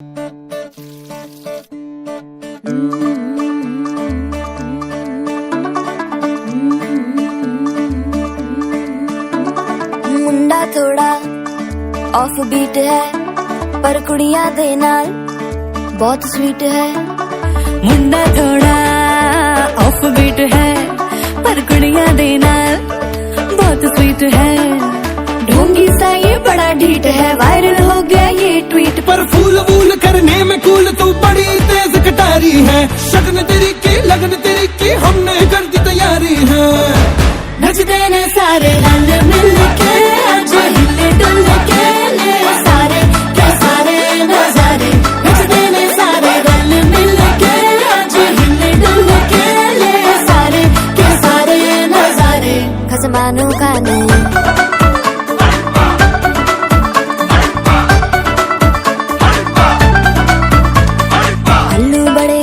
मुंडा थोड़ा off beat है पर कुड़ियां दे नाल बहुत स्वीट है। मुंडा थोड़ा ऑफ बीट है पर कुड़ियां दे नाल बहुत स्वीट है। ढोंगी सा ये बड़ा ढीठ है, वायरल हो गया ये ट्वीट पर फूल वूल करने में कूल तू बड़ी तेज कटारी है। शगन तेरी की लगन तेरी की हमने कर दी तैयारी है। नचते ने सारे रंग मिल के आज हिले डुल के ले सारे के सारे नजारे। नचते ने सारे रंग मिल के आज हिले डुल के ले सारे के सारे नजारे। खसमानों का नहीं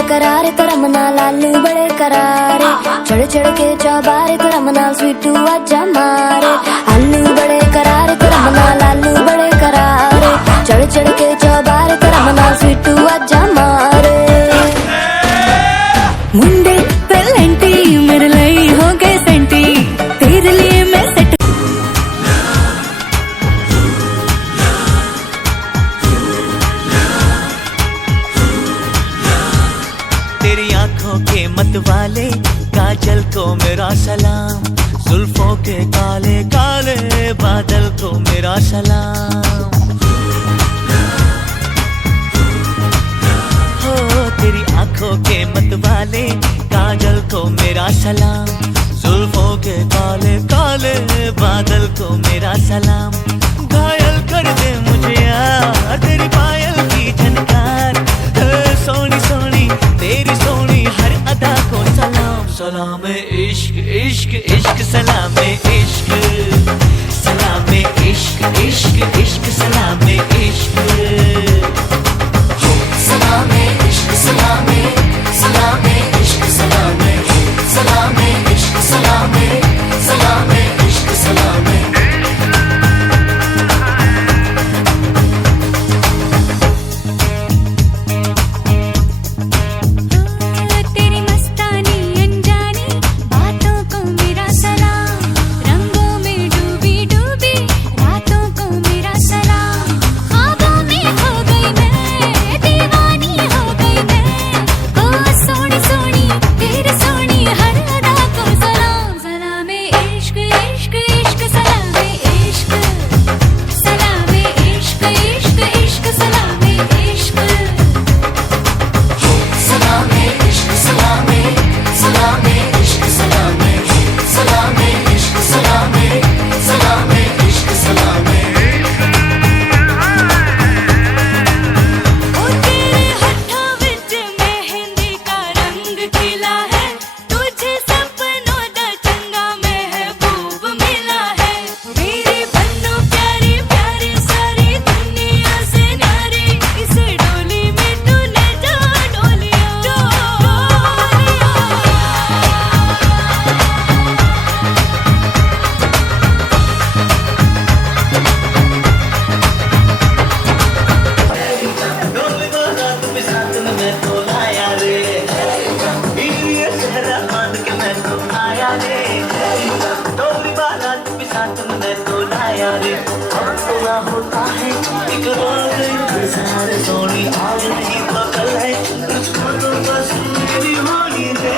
करारे तरम नाल आलू बड़े करारे, चढ़ चढ़ के चौबारे तरम नाल स्वीटू आजा मारे। आलू बड़े करारे तरम नाल आलू बड़े करारे, चढ़ चढ़ के चौबारे तरम नाल स्वीटू आजा मारे। मुंडे पेलेंटी मेरे लिए हो गए सेंटी, तेरे लिए मैं सेट। तेरी आंखों के मतवाले काजल को मेरा सलाम, जुल्फों के काले काले बादल को मेरा सलाम। हो तेरी आंखों के मतवाले काजल को मेरा सलाम, जुल्फों के काले काले बादल को मेरा सलाम। घायल कर दे मुझे यार तेरी पायल की झनकार, सोनी सोनी तेरी सोनी हर अदा को सलाम। सलाम इश्क इश्क इश्क सलाम इश्क, सलाम इश्क इश्क इश्क सलाम इश्क। सलाम इश्क सलाम सलाम इश्क सलाम सलाम इश्क सलाम सलाम इश्क सलाम। होता है एक बार इंतजार सोनी आज नहीं तो कल है, तुझको तो बस मेरी होनी दे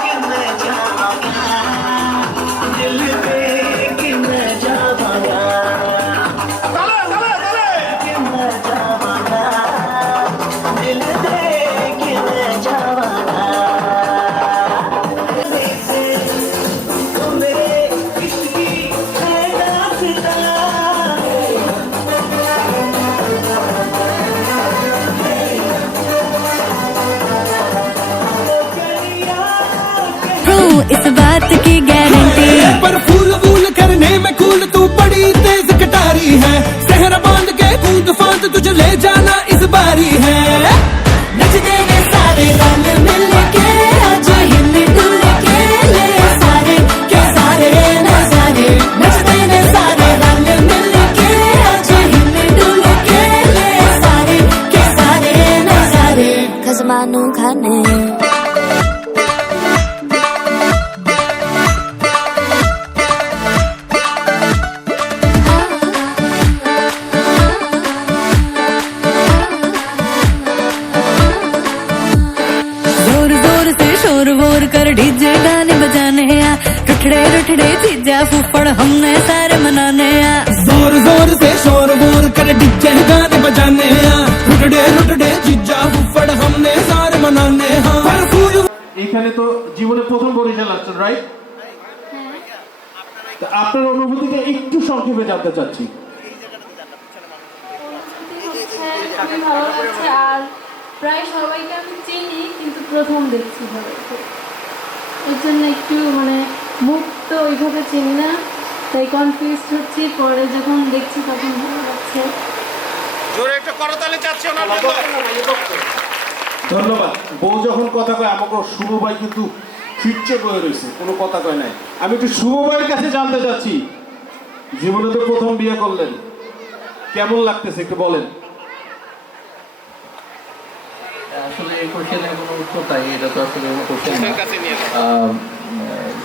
कि मैं जाऊंगा दिल पे कि मैं जाऊंगा कि मैं जाऊंगा दिल पे कि मैं जाऊंगा। इस बात की गारंटी पर फूल वूल करने में कूल तू बड़ी तेज कटारी है। सहरा बांध के कूद फांद तुझे ले जाना इस बारी है। नचते ने सारे रंग मिल के आज हिल डुल के ले सारे के सारे नजारे। नचते ने सारे रंग मिल के आज हिल डुल के बजाने जोर जोर से शोर वोर कर डीजे गाने बजाने आ रुठड़े रुठड़े जीजा फूफड़ हमने सारे मनाने आ जोर जोर से शोर वोर कर डीजे गाने बजाने हैं रुटड़े रुटड़े जीजा फुफड़ हमने सारे मनाने हैं এখানে তো জীবনে প্রথম বরিশাল আসছেন, রাইট? আপনার অনুভূতিটা একটু সংক্ষেপে জানতে চাচ্ছি। খুবই ভালো লাগছে। আর প্রায় সবাইকে আমি চিনি, কিন্তু প্রথম দেখছি ভাবে, এর জন্য একটু মানে মুখ তো ওইভাবে চিনি না, তাই কনফিউজ হচ্ছি। পরে যখন দেখছি তখন ভালো লাগছে। ধন্যবাদ। বউ যখন কথা কয় আমাকে শুভ ভাই কিন্তু ফিরছে বয়ে রয়েছে, কোনো কথা কয় নাই। আমি একটু শুভ ভাইয়ের কাছে জানতে চাচ্ছি, জীবনে তো প্রথম বিয়ে করলেন, কেমন লাগতেছে একটু বলেন। আসলে এই কোশ্চেনের কোনো উত্তর নাই, এটা তো আসলে কোনো কোশ্চেন না।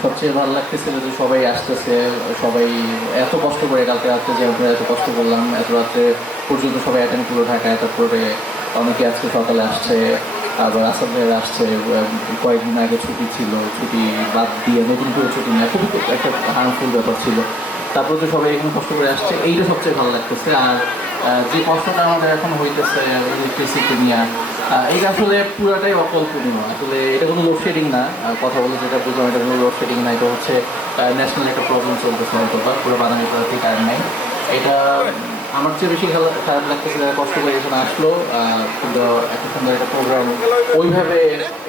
সবচেয়ে ভালো লাগতেছিল যে সবাই আসতেছে, সবাই এত কষ্ট করে কালকে রাত্রে যে আমরা এত কষ্ট করলাম, এত রাত্রে পর্যন্ত সবাই অ্যাটেন্ড করে থাকায়, তারপরে অনেকে আজকে সকালে আসছে, আবার আসাদ ভাইয়ের আসছে, কয়েকদিন আগে ছুটি ছিল, ছুটি বাদ দিয়ে নতুন করে ছুটি নেয়, খুবই একটা হার্মফুল ব্যাপার ছিল। তারপরে তো সবাই এখানে কষ্ট করে আসছে, এইটা সবচেয়ে ভালো লাগতেছে। আর যে কষ্টটা আমাদের এখন হইতেছে ইলেকট্রিসিটি নিয়ে, এটা আসলে পুরাটাই অকল্পনীয়। আসলে এটা কোনো লোডশেডিং না, কথা বলে যেটা বুঝলাম এটা কোনো লোডশেডিং না, এটা হচ্ছে ন্যাশনাল একটা প্রবলেম চলতেছে হয়তো বা পুরো বাঙালির কারণ নাই। এটা আমার চেয়ে বেশি খারাপ লাগতেছে যারা কষ্ট করে এখানে আসলো, কিন্তু এত সুন্দর একটা প্রোগ্রাম ওইভাবে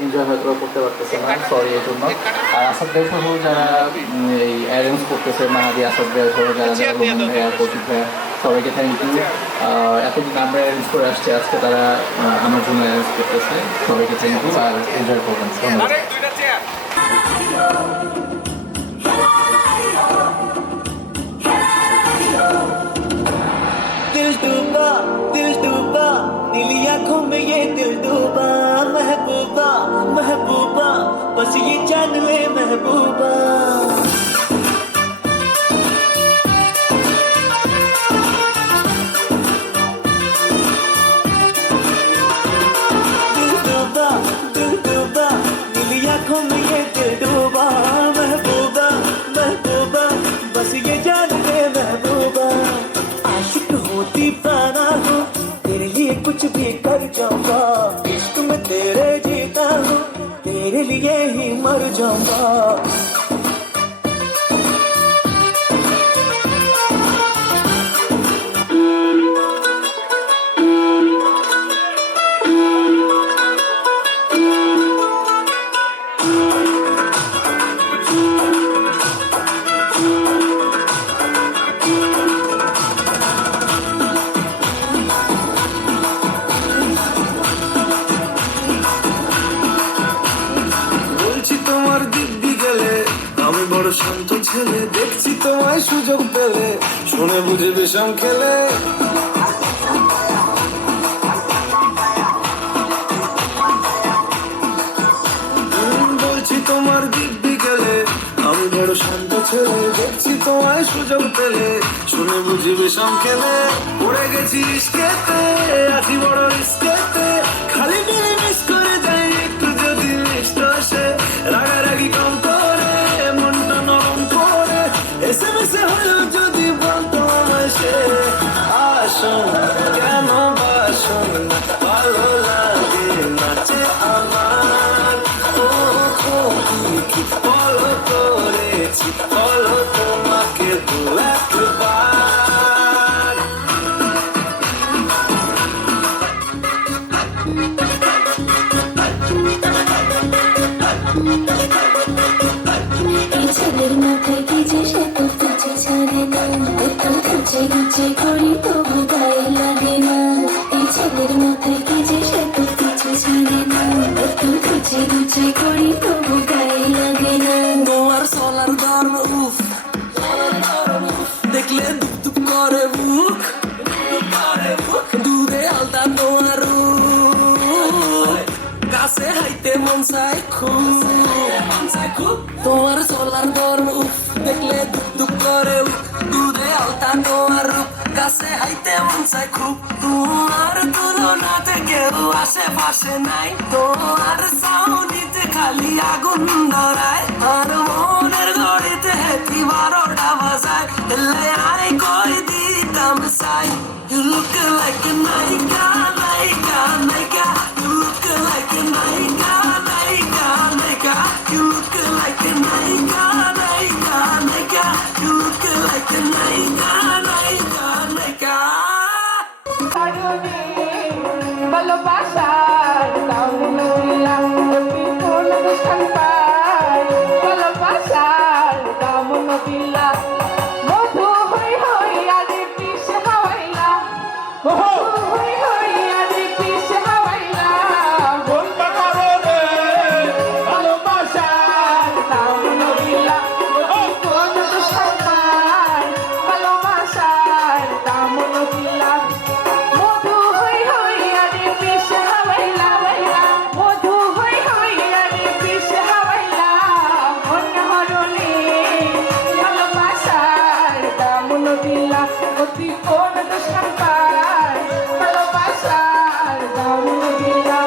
এনজয় হয়তো করতে পারতেছে না, সরি এই জন্য। আর আসাদ ভাই সহ যারা এই অ্যারেঞ্জ করতেছে, মাহাদি আসাদ ভাই সহ যারা ভাইয়া কৌশিক ভাইয়া, সবাইকে থ্যাংক ইউ। এতদিন আমরা অ্যারেঞ্জ করে আসছি, আজকে তারা আমার জন্য অ্যারেঞ্জ করতেছে, সবাইকে থ্যাংক ইউ আর এনজয় করবেন। ধন্যবাদ। दिल डूबा नीली आंखों में ये दिल डूबा, महबूबा महबूबा बस ये जान ले महबूबा। दिल डूबा नीली आंखों में ये दिल डूबा, महबूबा महबूबा बस ये जान ले महबूबा। आशिक हूँ दीवाना हूँ, तेरे लिए कुछ भी कर जाऊंगा, इश्क में तेरे जीता हूँ, तेरे लिए ही मर जाऊंगा। শান্ত ছেলে দেখছি তোমায় সুযোগ পেলে, শুনে বুঝে বিষম খেলে। বলছি তোমার দিব্যি গেলে, আমি বড় শান্ত ছেলে দেখছি তোমায় সুযোগ পেলে, শুনে বুঝি বিষম খেলে। পড়ে গেছি ইস্কেতে, আছি বড় ইস্কেতে, খালি বলে মিস করে যাই একটু যদি মিষ্ট আসে, রাগারাগি কম করে মনটা নরম করে, এসে মেসে হলেও যদি বলতো আমায় সে, আসুন কেন বাসুন না, ভালো লাগে নাচে আমার। ও কি ফলো করেছি, ফলো তোমাকে দু একবার। এই ছেলের মাথায় কি যে সে তো পিছে ছাড়ে না, একটু গুছে গুছে করি তবু গায়ে লাগে না। এই ছেলের মাথায় কি যে সে তো পিছে ছাড়ে না, একটু গুছে গুছে করি তবু গায়ে লাগে না। তোমার সোলার ধর্ম উফ, দেখলে দুপ দুপ করে বুক, দূরে আলতা তোমার কাছে হাই মন চাই খুব তোমার সোলার দর্ম দেখলে দুঃখ দুঃখ করে দুধে আলতা তোমার রূপ কাছে হাইতে মন চাই খুব তোমার তুলনাতে কেউ আশেপাশে নাই তোমার সাউনিতে খালি আগুন ধরায় আর মনের ঘড়িতে হেঁটি 12টা বাজায় এলে আই কই দিতাম চাই You look like a naika, naika, naika. You look like a naika, naika, naika. You look like a naika, naika, naika. You look like a naika, naika, naika. ভালোবাসার দাম নইলাম কোন দুষ্টান পাই ভালোবাসার দাম নইলা মধু হই হই আরে পিস হাওয়াইলা মধু হই হই আরে পিস হাওয়াইলা কোনটা কারণে ভালোবাসার দাম নইলা কোন দুষ্টান পাই ভালোবাসার দাম নইলা মধু হই হই আরে পিস হাওয়াইলা মধু হই হই আরে পিস হাওয়াইলা মন হরলে ভালোবাসার দাম নইলা অতি কোন দুষ্টান পাই ভালোবাসার দাম নইলা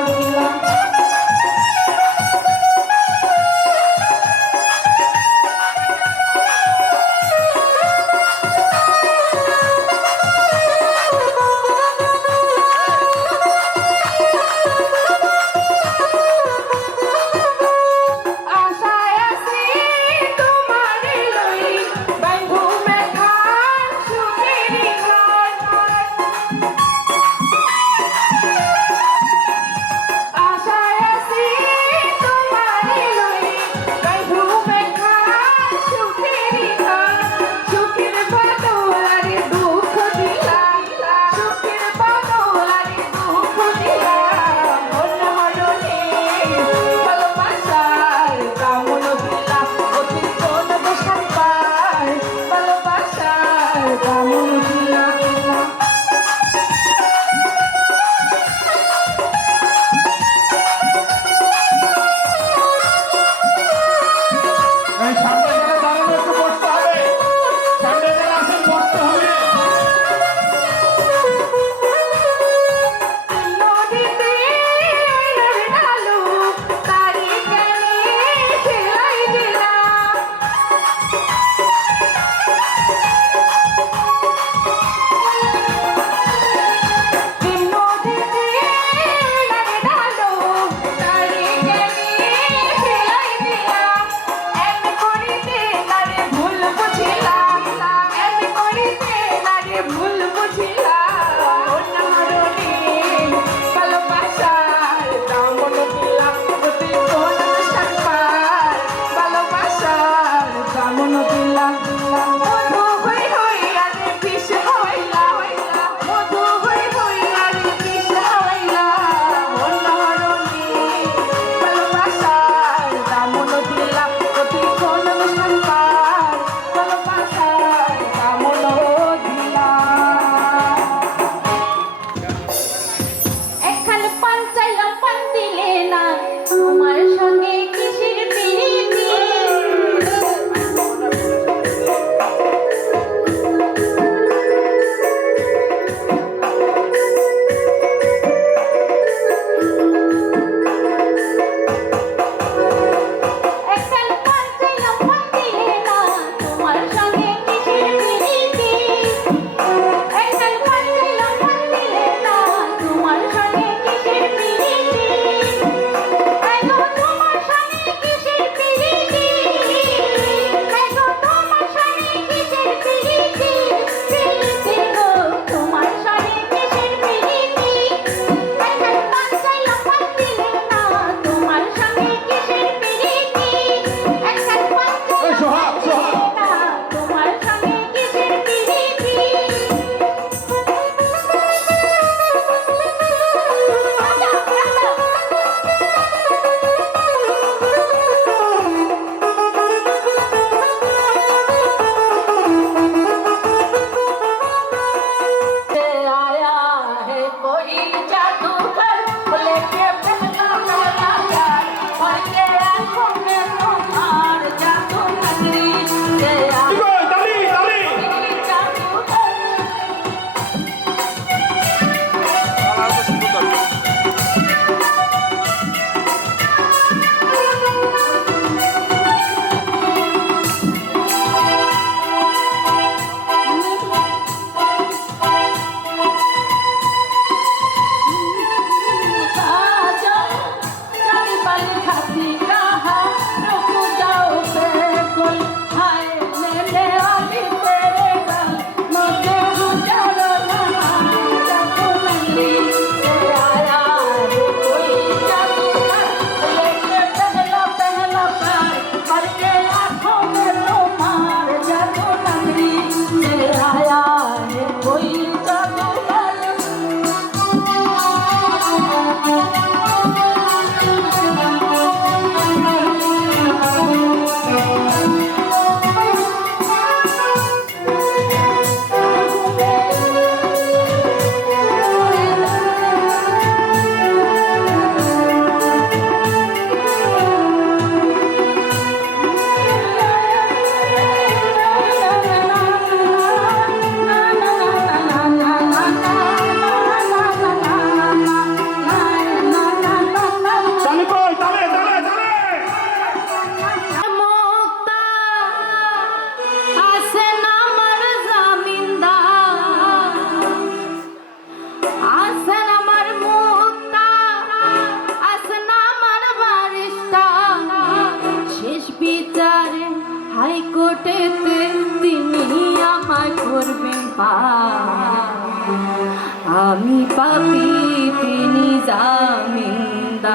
আশায় আছি তোমারে লই বাইন্ধু মেঘান সুখেরি ঘর আশায় আছি তোমারে লই বাইন্ধু মেঘান সুখেরি ঘর সুখের বদলারে দুঃখ দিলা সুখের বদলারে দুঃখ দিলা মন হরলে ভালোবাসার দামন দিলা অতি কোন দোষান পায় ভালোবাসার দামন দিলা এই সামনে যারা দাঁড়ানো একটু বসতে হবে সামনে যারা আছেন বসতে হবে নদীতে ডালু তারি কেনে খেলাই দিলা নদীতে ডালু তারি কেনে খেলাই দিলা এমনি করিতে নারে ভুল বুঝিলা এমনি করিতে নারে ভুল বুঝিলা অন্য হারণে ভালোবাসার দামন দিলা অতি কোন দুষ্টান পায় ভালোবাসার দামন দিলা মধু হই হই আরে পিস হাওয়াইলা মধু হই হই আরে পিস হাওয়াইলা অন্য হারণে ভালোবাসার দামন দিলা অতি কোন দুষ্টান পায় ভালোবাসার দামন দিলা একখান পান চাইলাম পান দিলে না তোমার সঙ্গে কিসের প্রীতি একখান পান চাইলাম পান দিলে না তোমার সঙ্গে কিসের প্রীতি একখান পান চাইলাম পান দিলে না তোমার সঙ্গে কিসের প্রীতি এগো তোমার সঙ্গে কিসের প্রীতি এগো তোমার সঙ্গে কিসের প্রীতি প্রীতি গো তোমার সঙ্গে কিসের প্রীতি একখান পান চাইলাম পান দিলে না তোমার সঙ্গে কিসের প্রীতি একখান পান এই সোহাগ সোহাগ না তোমার সঙ্গে কিসের প্রীতি आया है कोई जादूगर लेके पहला मेरा प्यार আছেন আমার মুক্তা, আছেন আমার বারিস্তা, শেষ বিচারে হাইকোর্টেতে তিনি আমায় করবেন পার। আমি পাপী তিনি জামিনদার,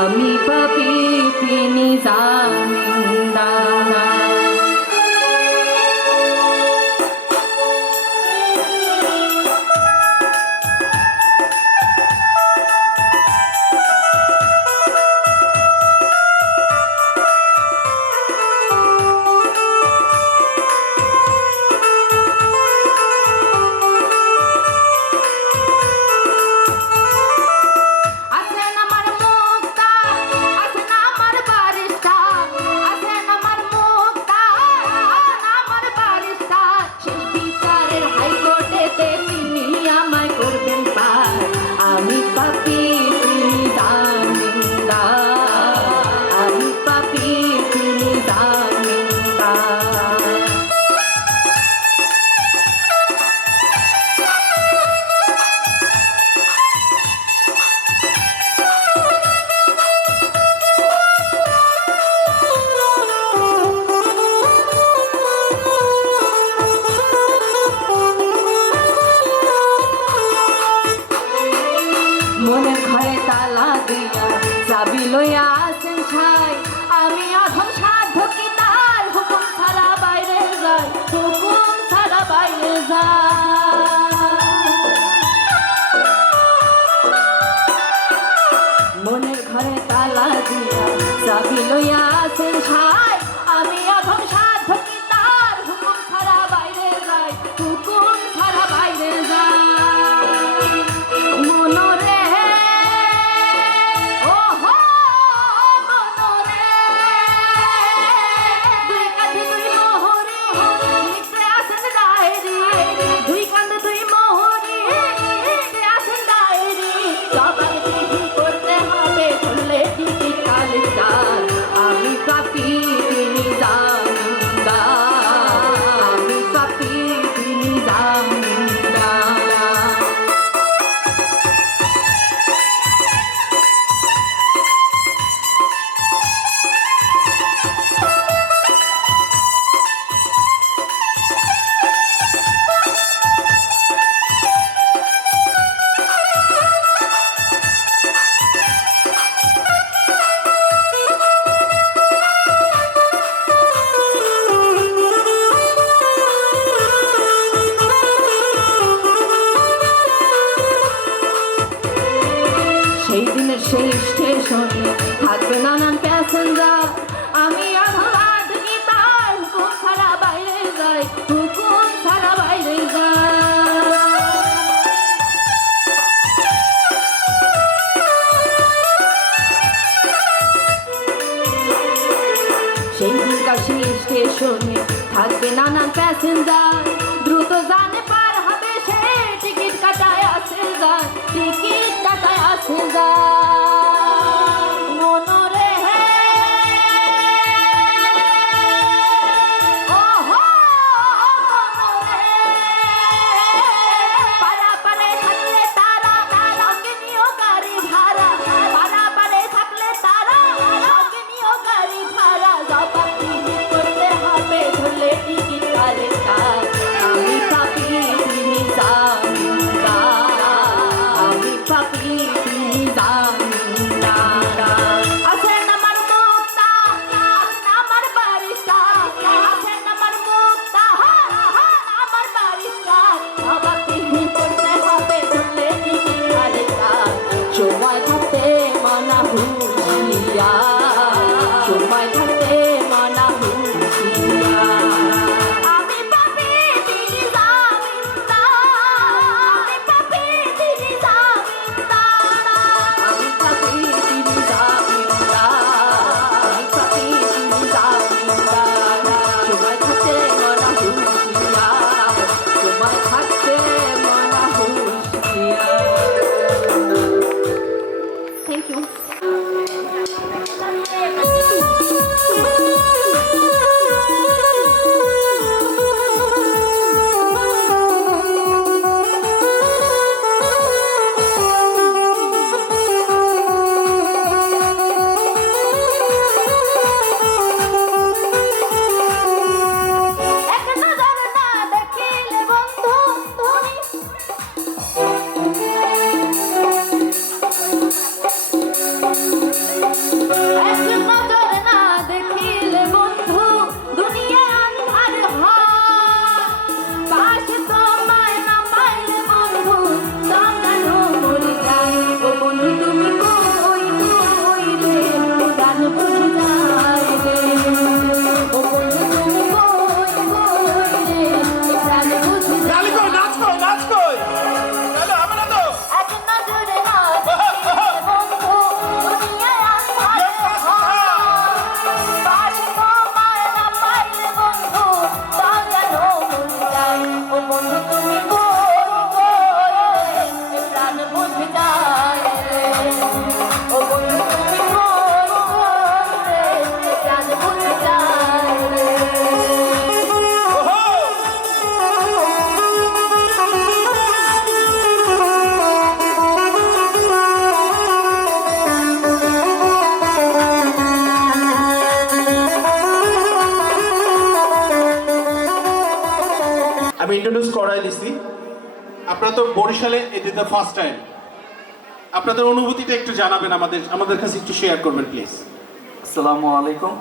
আমি পাপী তিনি জামিনদার। আছেন আমার মুক্তা, আছেন আমার বারিস্তা, আছেন আমার মুক্তা, আমার বারিস্তা, শেষ বিচারের হাইকোর্টেতে তিনি আমায় করবেন পার। আমি পাপী তিনি জামিনদার, আমি পাপী তিনি জামিনদার। মনের ঘরে তালা দিয়া চাবি লইয়া আছেন ছাই, আমি অধম সাধ্য কি তার হুকুম ছাড়া বাইরে যাই, হুকুম ছাড়া বাইরে যাই। মনের ঘরে তালা দিয়া চাবি লইয়া আছেন ছাই, আমি অধম সাধ্য কি তার হুকুম ছাড়া বাইরে যাই, হুকুম ছাড়া বাইরে যাই। মনরে ওহো মনরে, দুই কাঁধে দুই মোহরি লিখতে আসেন ডায়েরি, দুই কাঁধে দুই মোহরি লিখতে আসেন ডায়েরি, সবার চিঠি করতে হবে ধরলে টিকিট কালেক্টর। আমি পাপী তিনি জামিনদার, আমি পাপী তিনি জামিনদার। সেই দিনের সেই স্টেশনে থাকবে নানান প্যাসেঞ্জার, আমি আধার গীতার হুকুম ছাড়া বাইরে যাই, হুকুম ছাড়া বাইরে যাই। সেই দিনকার সেই স্টেশনে থাকবে নানান প্যাসেঞ্জার, দ্রুত জানে পার হবে সে টিকিট কাটায় আসে যায়, টিকিট কাটায় আসে যায়। মনরে ওহো মনরে, পারাপারে থাকলে তারা সঙ্গে নিও গাড়ি ভাড়া, পারাপারে থাকলে তারা সঙ্গে নিও গাড়ি ভাড়া, জবাব টিকিট করতে হবে ধরলে টিকিট কালেক্টর। আমি পাপী তিনি জামিনদার, আমি পাপী তিনি জামিনদার। আছেন আমার মুক্তা, আছেন আমার বারিস্তা, আছেন আমার মুক্তা, আমার বারিস্তা, জবাব টিকিট করতে হবে ধরলে টিকিট কালেক্টর। সময় থাকতে মানা হুঁশিয়ার, সময় থাকতে মানা হুঁশিয়ার। আমি পাপী তিনি জামিনদার, আমি পাপী তিনি জামিনদার। আপনারা তো বরিশালে এটি দ্য ফার্স্ট টাইম, আপনাদের অনুভূতিটা একটু জানাবেন, আমাদের কাছে একটু শেয়ার করবেন প্লিজ। আসসালামু আলাইকুম।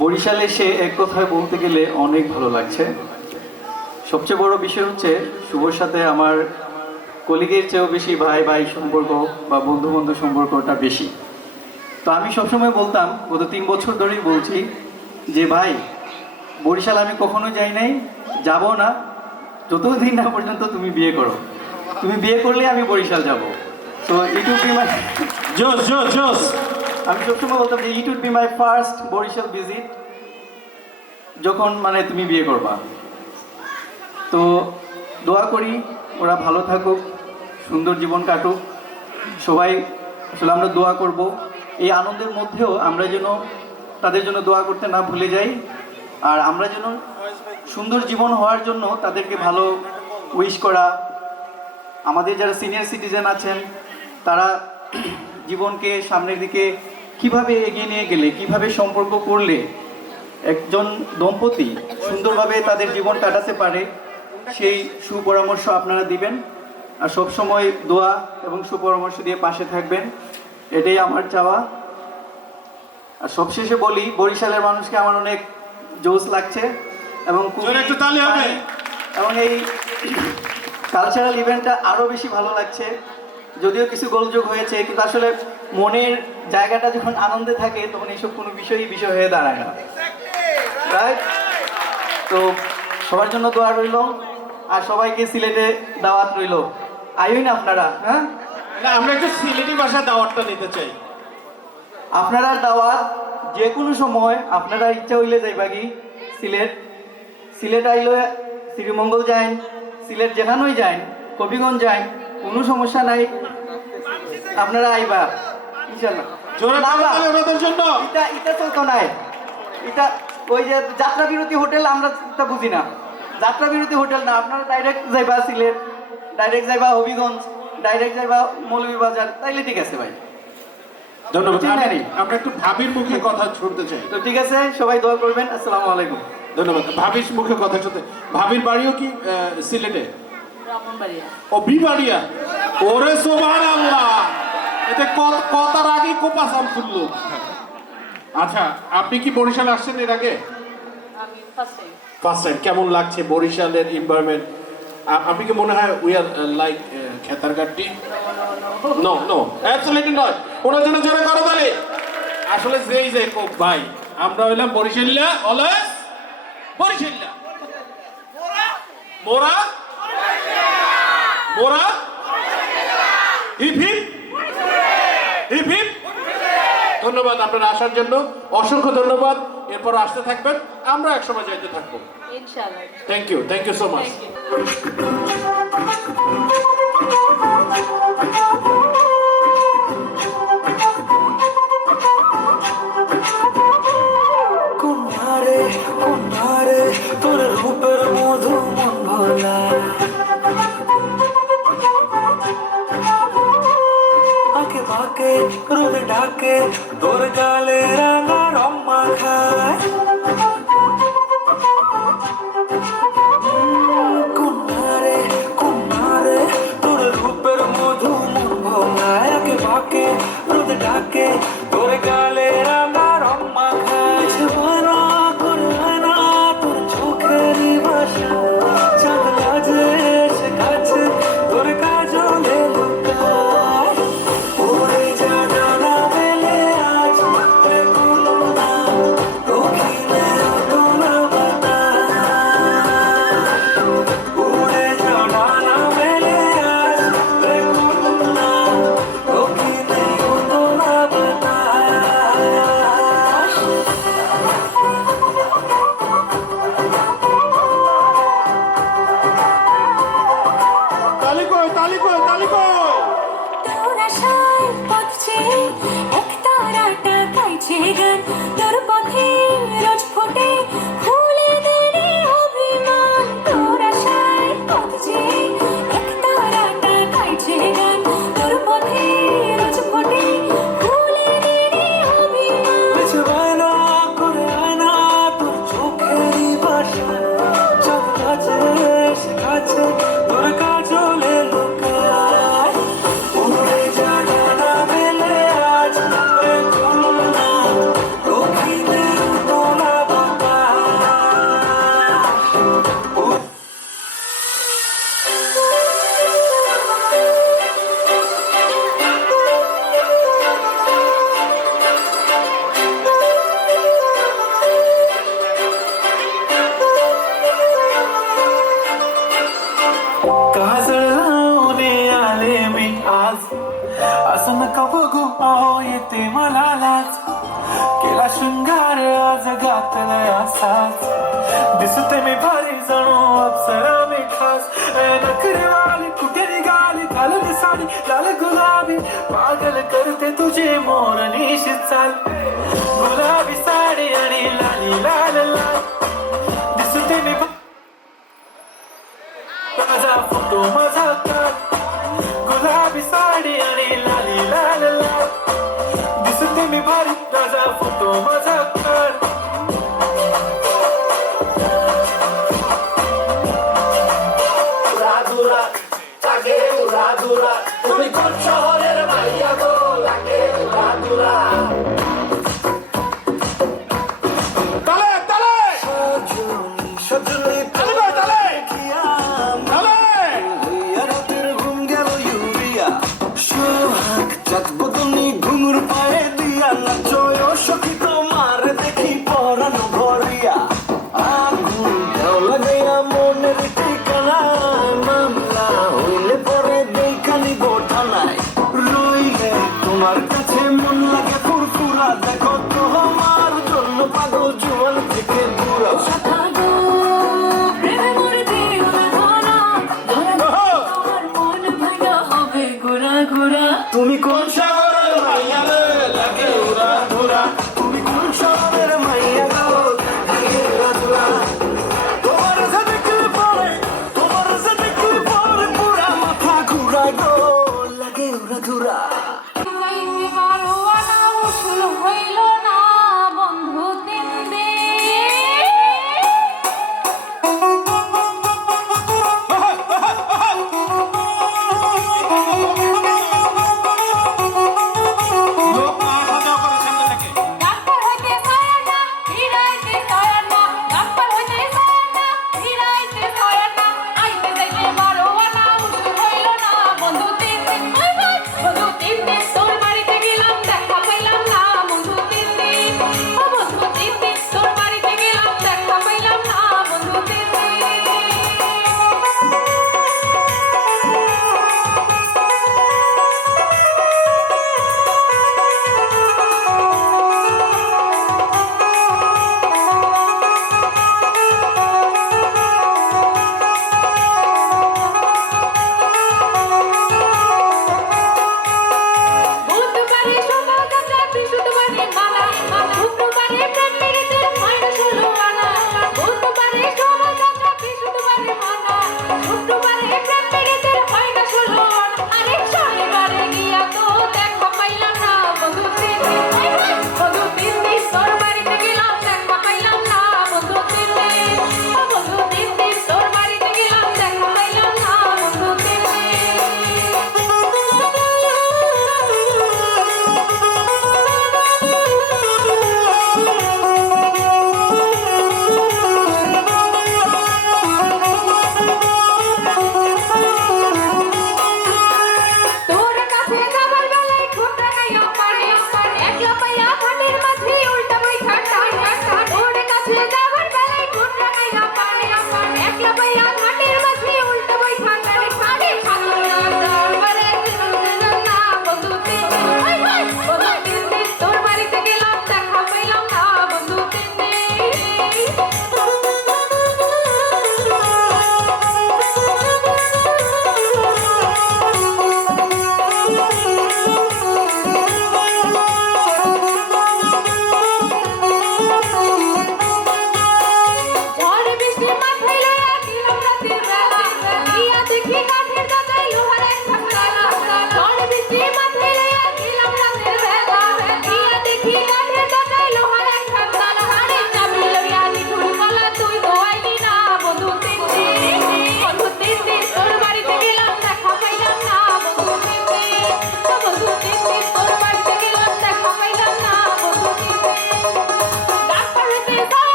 বরিশালে এসে এক কথায় বলতে গেলে অনেক ভালো লাগছে। সবচেয়ে বড় বিষয় হচ্ছে শুভর সাথে আমার কলিগের চেয়েও বেশি ভাই ভাই সম্পর্ক বা বন্ধু বন্ধু সম্পর্কটা বেশি। তো আমি সবসময় বলতাম, গত 3 বছর ধরেই বলছি যে ভাই বরিশাল আমি কখনো যাই নাই, যাব না যতদিন না পর্যন্ত তুমি বিয়ে করো। তুমি বিয়ে করলে আমি বরিশাল যাব। তো ইট উড বি মাই জোস জোস জোস। আমি সবসময় বলতাম যে it would be my first Barishal visit, যখন মানে তুমি বিয়ে করবা। তো দোয়া করি ওরা ভালো থাকুক, সুন্দর জীবন কাটুক। সবাই আসলে আমরা দোয়া করব, এই আনন্দের মধ্যেও আমরা যেন তাদের জন্য দোয়া করতে না ভুলে যাই, আর আমরা যেন সুন্দর জীবন হওয়ার জন্য তাদেরকে ভালো উইশ করা। আমাদের যারা সিনিয়র সিটিজেন আছেন তারা জীবনকে সামনের দিকে কিভাবে এগিয়ে নিয়ে গেলে, কিভাবে সম্পর্ক করলে একজন দম্পতি সুন্দরভাবে তাদের জীবন কাটাতে পারে, সেই সুপরামর্শ আপনারা দিবেন। আর সবসময় দোয়া এবং সুপরামর্শ দিয়ে পাশে থাকবেন, এটাই আমার চাওয়া। আর সবশেষে বলি, বরিশালের মানুষকে আমার অনেক জোশ লাগছে এবং একটু তালি হবে। এবং এই কালচারাল ইভেন্টটা আরও বেশি ভালো লাগছে। যদিও কিছু গোলযোগ হয়েছে, কিন্তু আসলে মনের জায়গাটা যখন আনন্দে থাকে তখন এইসব কোনো বিষয় হয়ে দাঁড়ায় না, রাইট? তো সবার জন্য দোয়া রইল, আর সবাইকে সিলেটে দাওয়াত রইল। আইন আপনারা, হ্যাঁ না আমরা একটু সিলেটি ভাষা দাওয়াতটা নিতে চাই। আপনারা দাওয়াত যে কোনো সময় আপনারা ইচ্ছা হইলে যাইবা কি সিলেট আইলে শ্রীমঙ্গল যাইন, সিলেট যেখানেই যাইন, কবিগঞ্জ যাইন, কোনো সমস্যা নাই, আপনারা আইবা ইনশাল্লাহ। এটা চলতো নাই, এটা ওই যে যাত্রা বিরতি হোটেল, আমরা তা বুঝি না। যাত্রা বিরতি হোটেল না, আপনারা ডাইরেক্ট যাইবা সিলেট, ডাইরেক্ট যাইবা হবিগঞ্জ, ডাইরেক্ট যাইবা মৌলভীবাজার, তাইলে ঠিক আছে ভাই। ধন্যবাদ। আমরা একটু ভাবির মুখে কথা শুনতে চাই। তো ঠিক আছে, সবাই দোয়া করবেন। আসসালামু আলাইকুম। ধন্যবাদ। ভাবির মুখে কথা শুনতে। ভাবির বাড়িও কি সিলেটে? ও বিবাড়িয়া। ওরে সুবহানাল্লাহ, এতে কথার আগে কোপাসাম খুললো। আচ্ছা, আপনি কি বরিশাল আসছেন এর আগে? আমি ফার্স্ট টাইম। কেমন লাগছে বরিশালের এনভায়রনমেন্ট? আপনি কি মনে হয় উই আর লাইক খেতারঘাটি? No no, absolutely not. ওনার জন্য জোরে করো তাহলে। আসলে যেই যে কোক ভাই, আমরা হইলাম বরিশালিয়া, অলওয়েজ বরিশালিয়া। মোরা মোরা হিপ হিপ হিপ হিপ। ধন্যবাদ আপনারা আসার জন্য, অসংখ্য ধন্যবাদ। এরপর আসতে থাকবেন, আমরা একসময় যাইতে থাকবো ইনশাআল্লাহ। Thank you so much. কোনারে তোর রূপের মধু মন ভোলা, আঁকে বাঁকে রোদ ডাকে তোর গালে রাঙা রং মাখায়। কোনারে তোর রূপের মধু মন ভোলা, আঁকে বাঁকে রোদ ডাকে তোর গালে রাঙা রং মাখায়। তোর পথে রোজ ফোটে ফুলে দেরি অভিমান, তোর আশায় পথ চেয়ে একতারাটা গাইছে গান। তোর পথে রোজ ফোটে ফুলে দেরি অভিমান। বিছানা করে আয়না তোর চোখেরই বাসা, চাঁদ কাছে তোর असं नका बघू अहो येते मला लाज केला शृंगार आज घातलाय असाच दिसते मी भारी जणू अप्सरा मी खास नखरेवाली कुठे निघाली घालून साडी लाल गुलाबी पागल करते तुझे मोरनीशी चाल गुलाबी साडी आणि लाली लाल लाल दिसते मी माझा फोटो माझा काल गुलाबी साडी आणि लाली लाल लाल दिसते मी भारी माझा फोटो माझा काल রাধুরা লাগে রাধুরা তুমি কোন শহরের মাইয়া গো লাগে রাধুরা তালে তালে সজনী তালে তালে তালে রাতের ঘুম গেল ইউরিয়া সোহাগ চাঁদব তুমি ঘুঙুর পায়ে দিয়া নাচো সখী তোমার দেখি পরানো ভরিয়া আগুন দেও লাগাইয়া মনের ঠিকানা মামলা হইলে পরে দেখানি বোঠানায় রইলে তোমার কাছে মন লাগে ফুরফুরা দেখো তোমার জন্য পাগল জুয়ান থেকে দূরা থাকো প্রেমে মরে দিও না ধরা তোমার মন ভাঙা হবে গোরা গোরা তুমি কোন সাগরের মাইয়া রে লাগে উড়া ধুরা তুমি কোন শহরের মাইয়া গো লাগে উড়া ধুরা তোমার সাথে পরে পুরা মাথা ঘুরা গো লাগে উড়া ধুরা যাইতে পারো না উসুল হইল না বন্ধু তিন দিন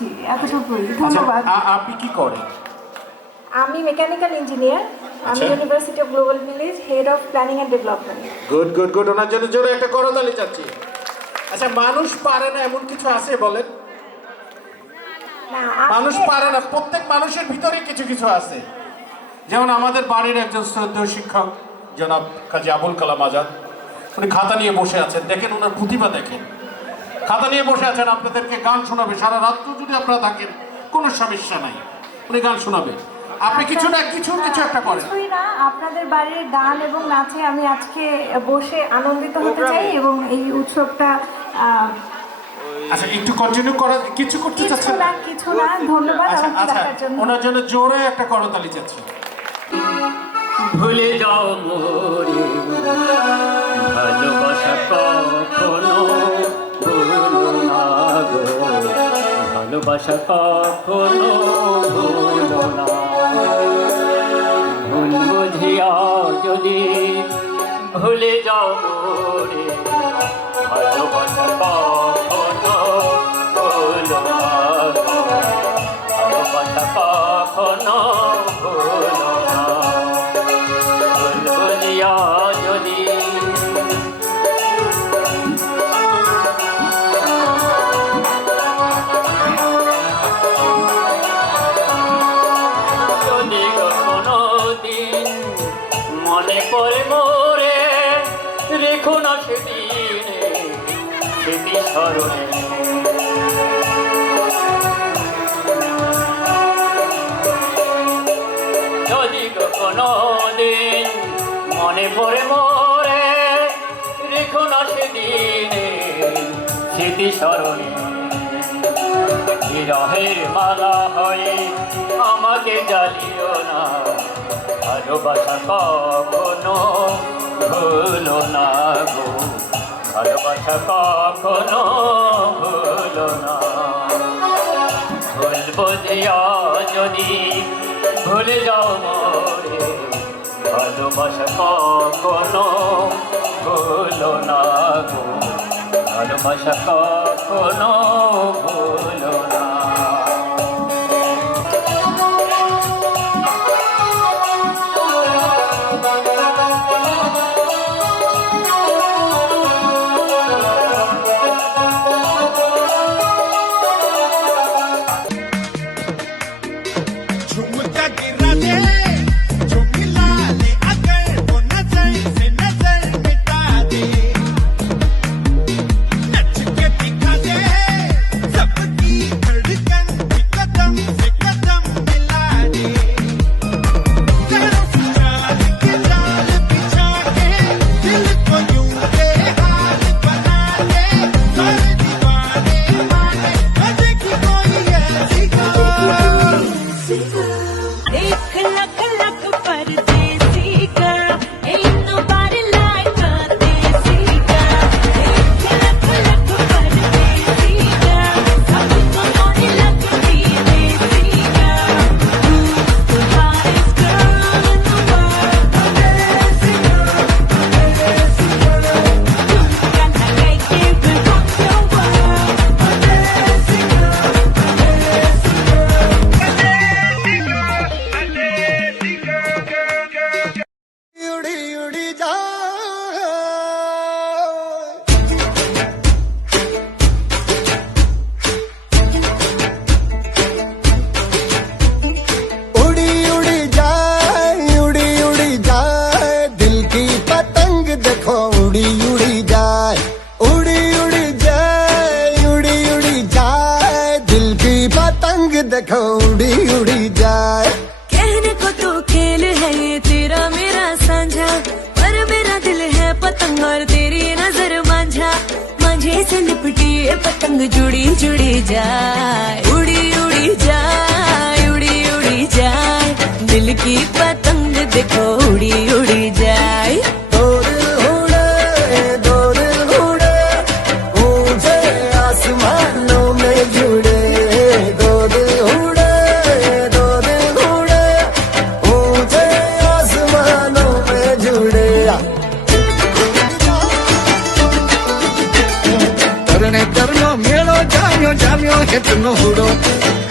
পারছি, এতটুকুই। ধন্যবাদ। আপনি কি করেন? আমি মেকানিক্যাল ইঞ্জিনিয়ার। আমি university of global village head of planning and development. Good good good, ওনার জন্য জোরে একটা করতালি চাচ্ছি। আচ্ছা, মানুষ পারে না এমন কিছু আছে বলেন? না, মানুষ পারে না, প্রত্যেক মানুষের ভিতরে কিছু কিছু আছে। যেমন আমাদের বাড়ির একজন শ্রদ্ধেয় শিক্ষক জনাব কাজী আবুল কালাম আজাদ, উনি খাতা নিয়ে বসে আছেন, দেখেন ওনার প্রতিভা দেখেন। খাতা নিয়ে বসে আছেন, আপনাদেরকে গান শোনাবে সারা রাত্র যদি আপনারা থাকেন, কোনো সমস্যা নাই, উনি গান শোনাবে। আপনি কিছু না কিছু কিছু একটা করেন। কিছুই না, আপনাদের বাড়ির গান এবং নাচে আমি আজকে বসে আনন্দিত হতে চাই এবং এই উৎসবটা আচ্ছা, একটু কন্টিনিউ করা, কিছু করতে চাচ্ছেন? কিছু না, ধন্যবাদ আমাকে ডাকার জন্য। ওনার জন্য জোরে একটা করতালি চাচ্ছি। ভুলে যাও মোরে ভালোবাসা কখনো ভুলো না গো, ভালোবাসা কখনো ভুলো না। ভুল বুঝিয়া যদি ভুলে যাও মোরে ভালোবাসা কখনো ভুলো না গো, ভালোবাসা কখনো ভুলো না। যদি কোনো দিন মনে পড়ে মোরে, রেখো না সেদিনে স্মৃতি স্মরণে। যদি কোনো দিন মনে পড়ে মোরে, রেখো না সেদিনে স্মৃতি স্মরণে। বিরহের মালা হয়ে আমাকে জ্বালিও না, ভালোবাসা কখনো ভুলো না গো, ভালোবাসা কখনো ভুলো না। ভুল বুঝিয়া যদি ভুলে যাও মোরে ভালোবাসা কখনো ভুলো না গো, ভালোবাসা কখনো ভুলো না। देखो उड़ी उड़ी जाए। कहने को तो खेल है ये तेरा मेरा साझा, पर मेरा दिल है पतंग और तेरी नजर मांझा। मांझे से लिपटी ये पतंग जुड़ी जुड़ी जाए, उड़ी उड़ी जाए, उड़ी उड़ी जाए। दिल की पतंग देखो उड़ी उड़ी जाए। दो दिल उड़े ऊंचे आसमानों में जुड़े। दो दिल उड़े ऊंचे आसमानों में जुड़े। तरने तरनो मेलो जाम्यो जाम्यो ಹೆತ್ತನ್ನು ಹುಡು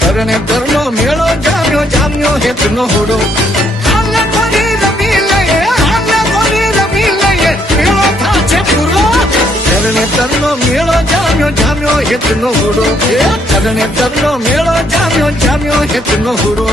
ಕರನೆ ತರ್ನೋ ಮೇಳೋ ಜಾಮ್ಯೋ ಜಾಮ್ಯೋ ಹೆತ್ತನ್ನು ಹುಡು ಹಲ್ಲ ಕೊರಿದ ಮೀಲೆಯೇ ಹಲ್ಲ ಕೊರಿದ ಮೀಲೆಯೇ ಮೇಳೋ ತಾಚೆ ಪುರೋ ಕರನೆ ತರ್ನೋ ಮೇಳೋ ಜಾಮ್ಯೋ ಜಾಮ್ಯೋ ಹೆತ್ತನ್ನು ಹುಡು ಕರನೆ ತರ್ನೋ ಮೇಳೋ ಜಾಮ್ಯೋ ಜಾಮ್ಯೋ ಹೆತ್ತನ್ನು ಹುಡು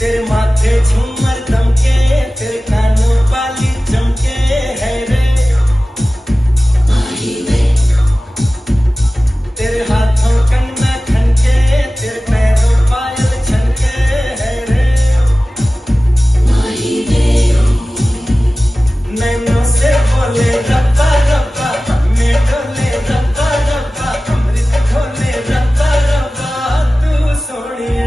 तेरे माथे झूमर दमके तेरे कानों वाली चमके है रे तेरे हाथों कंगना खनके तेरे पैरों पायल छनके है रे नैनों से बोले रब्बा रब्बा मैं डोले रब्बा रब्बा अमृत खोले रब्बा रब्बा तू सोनिए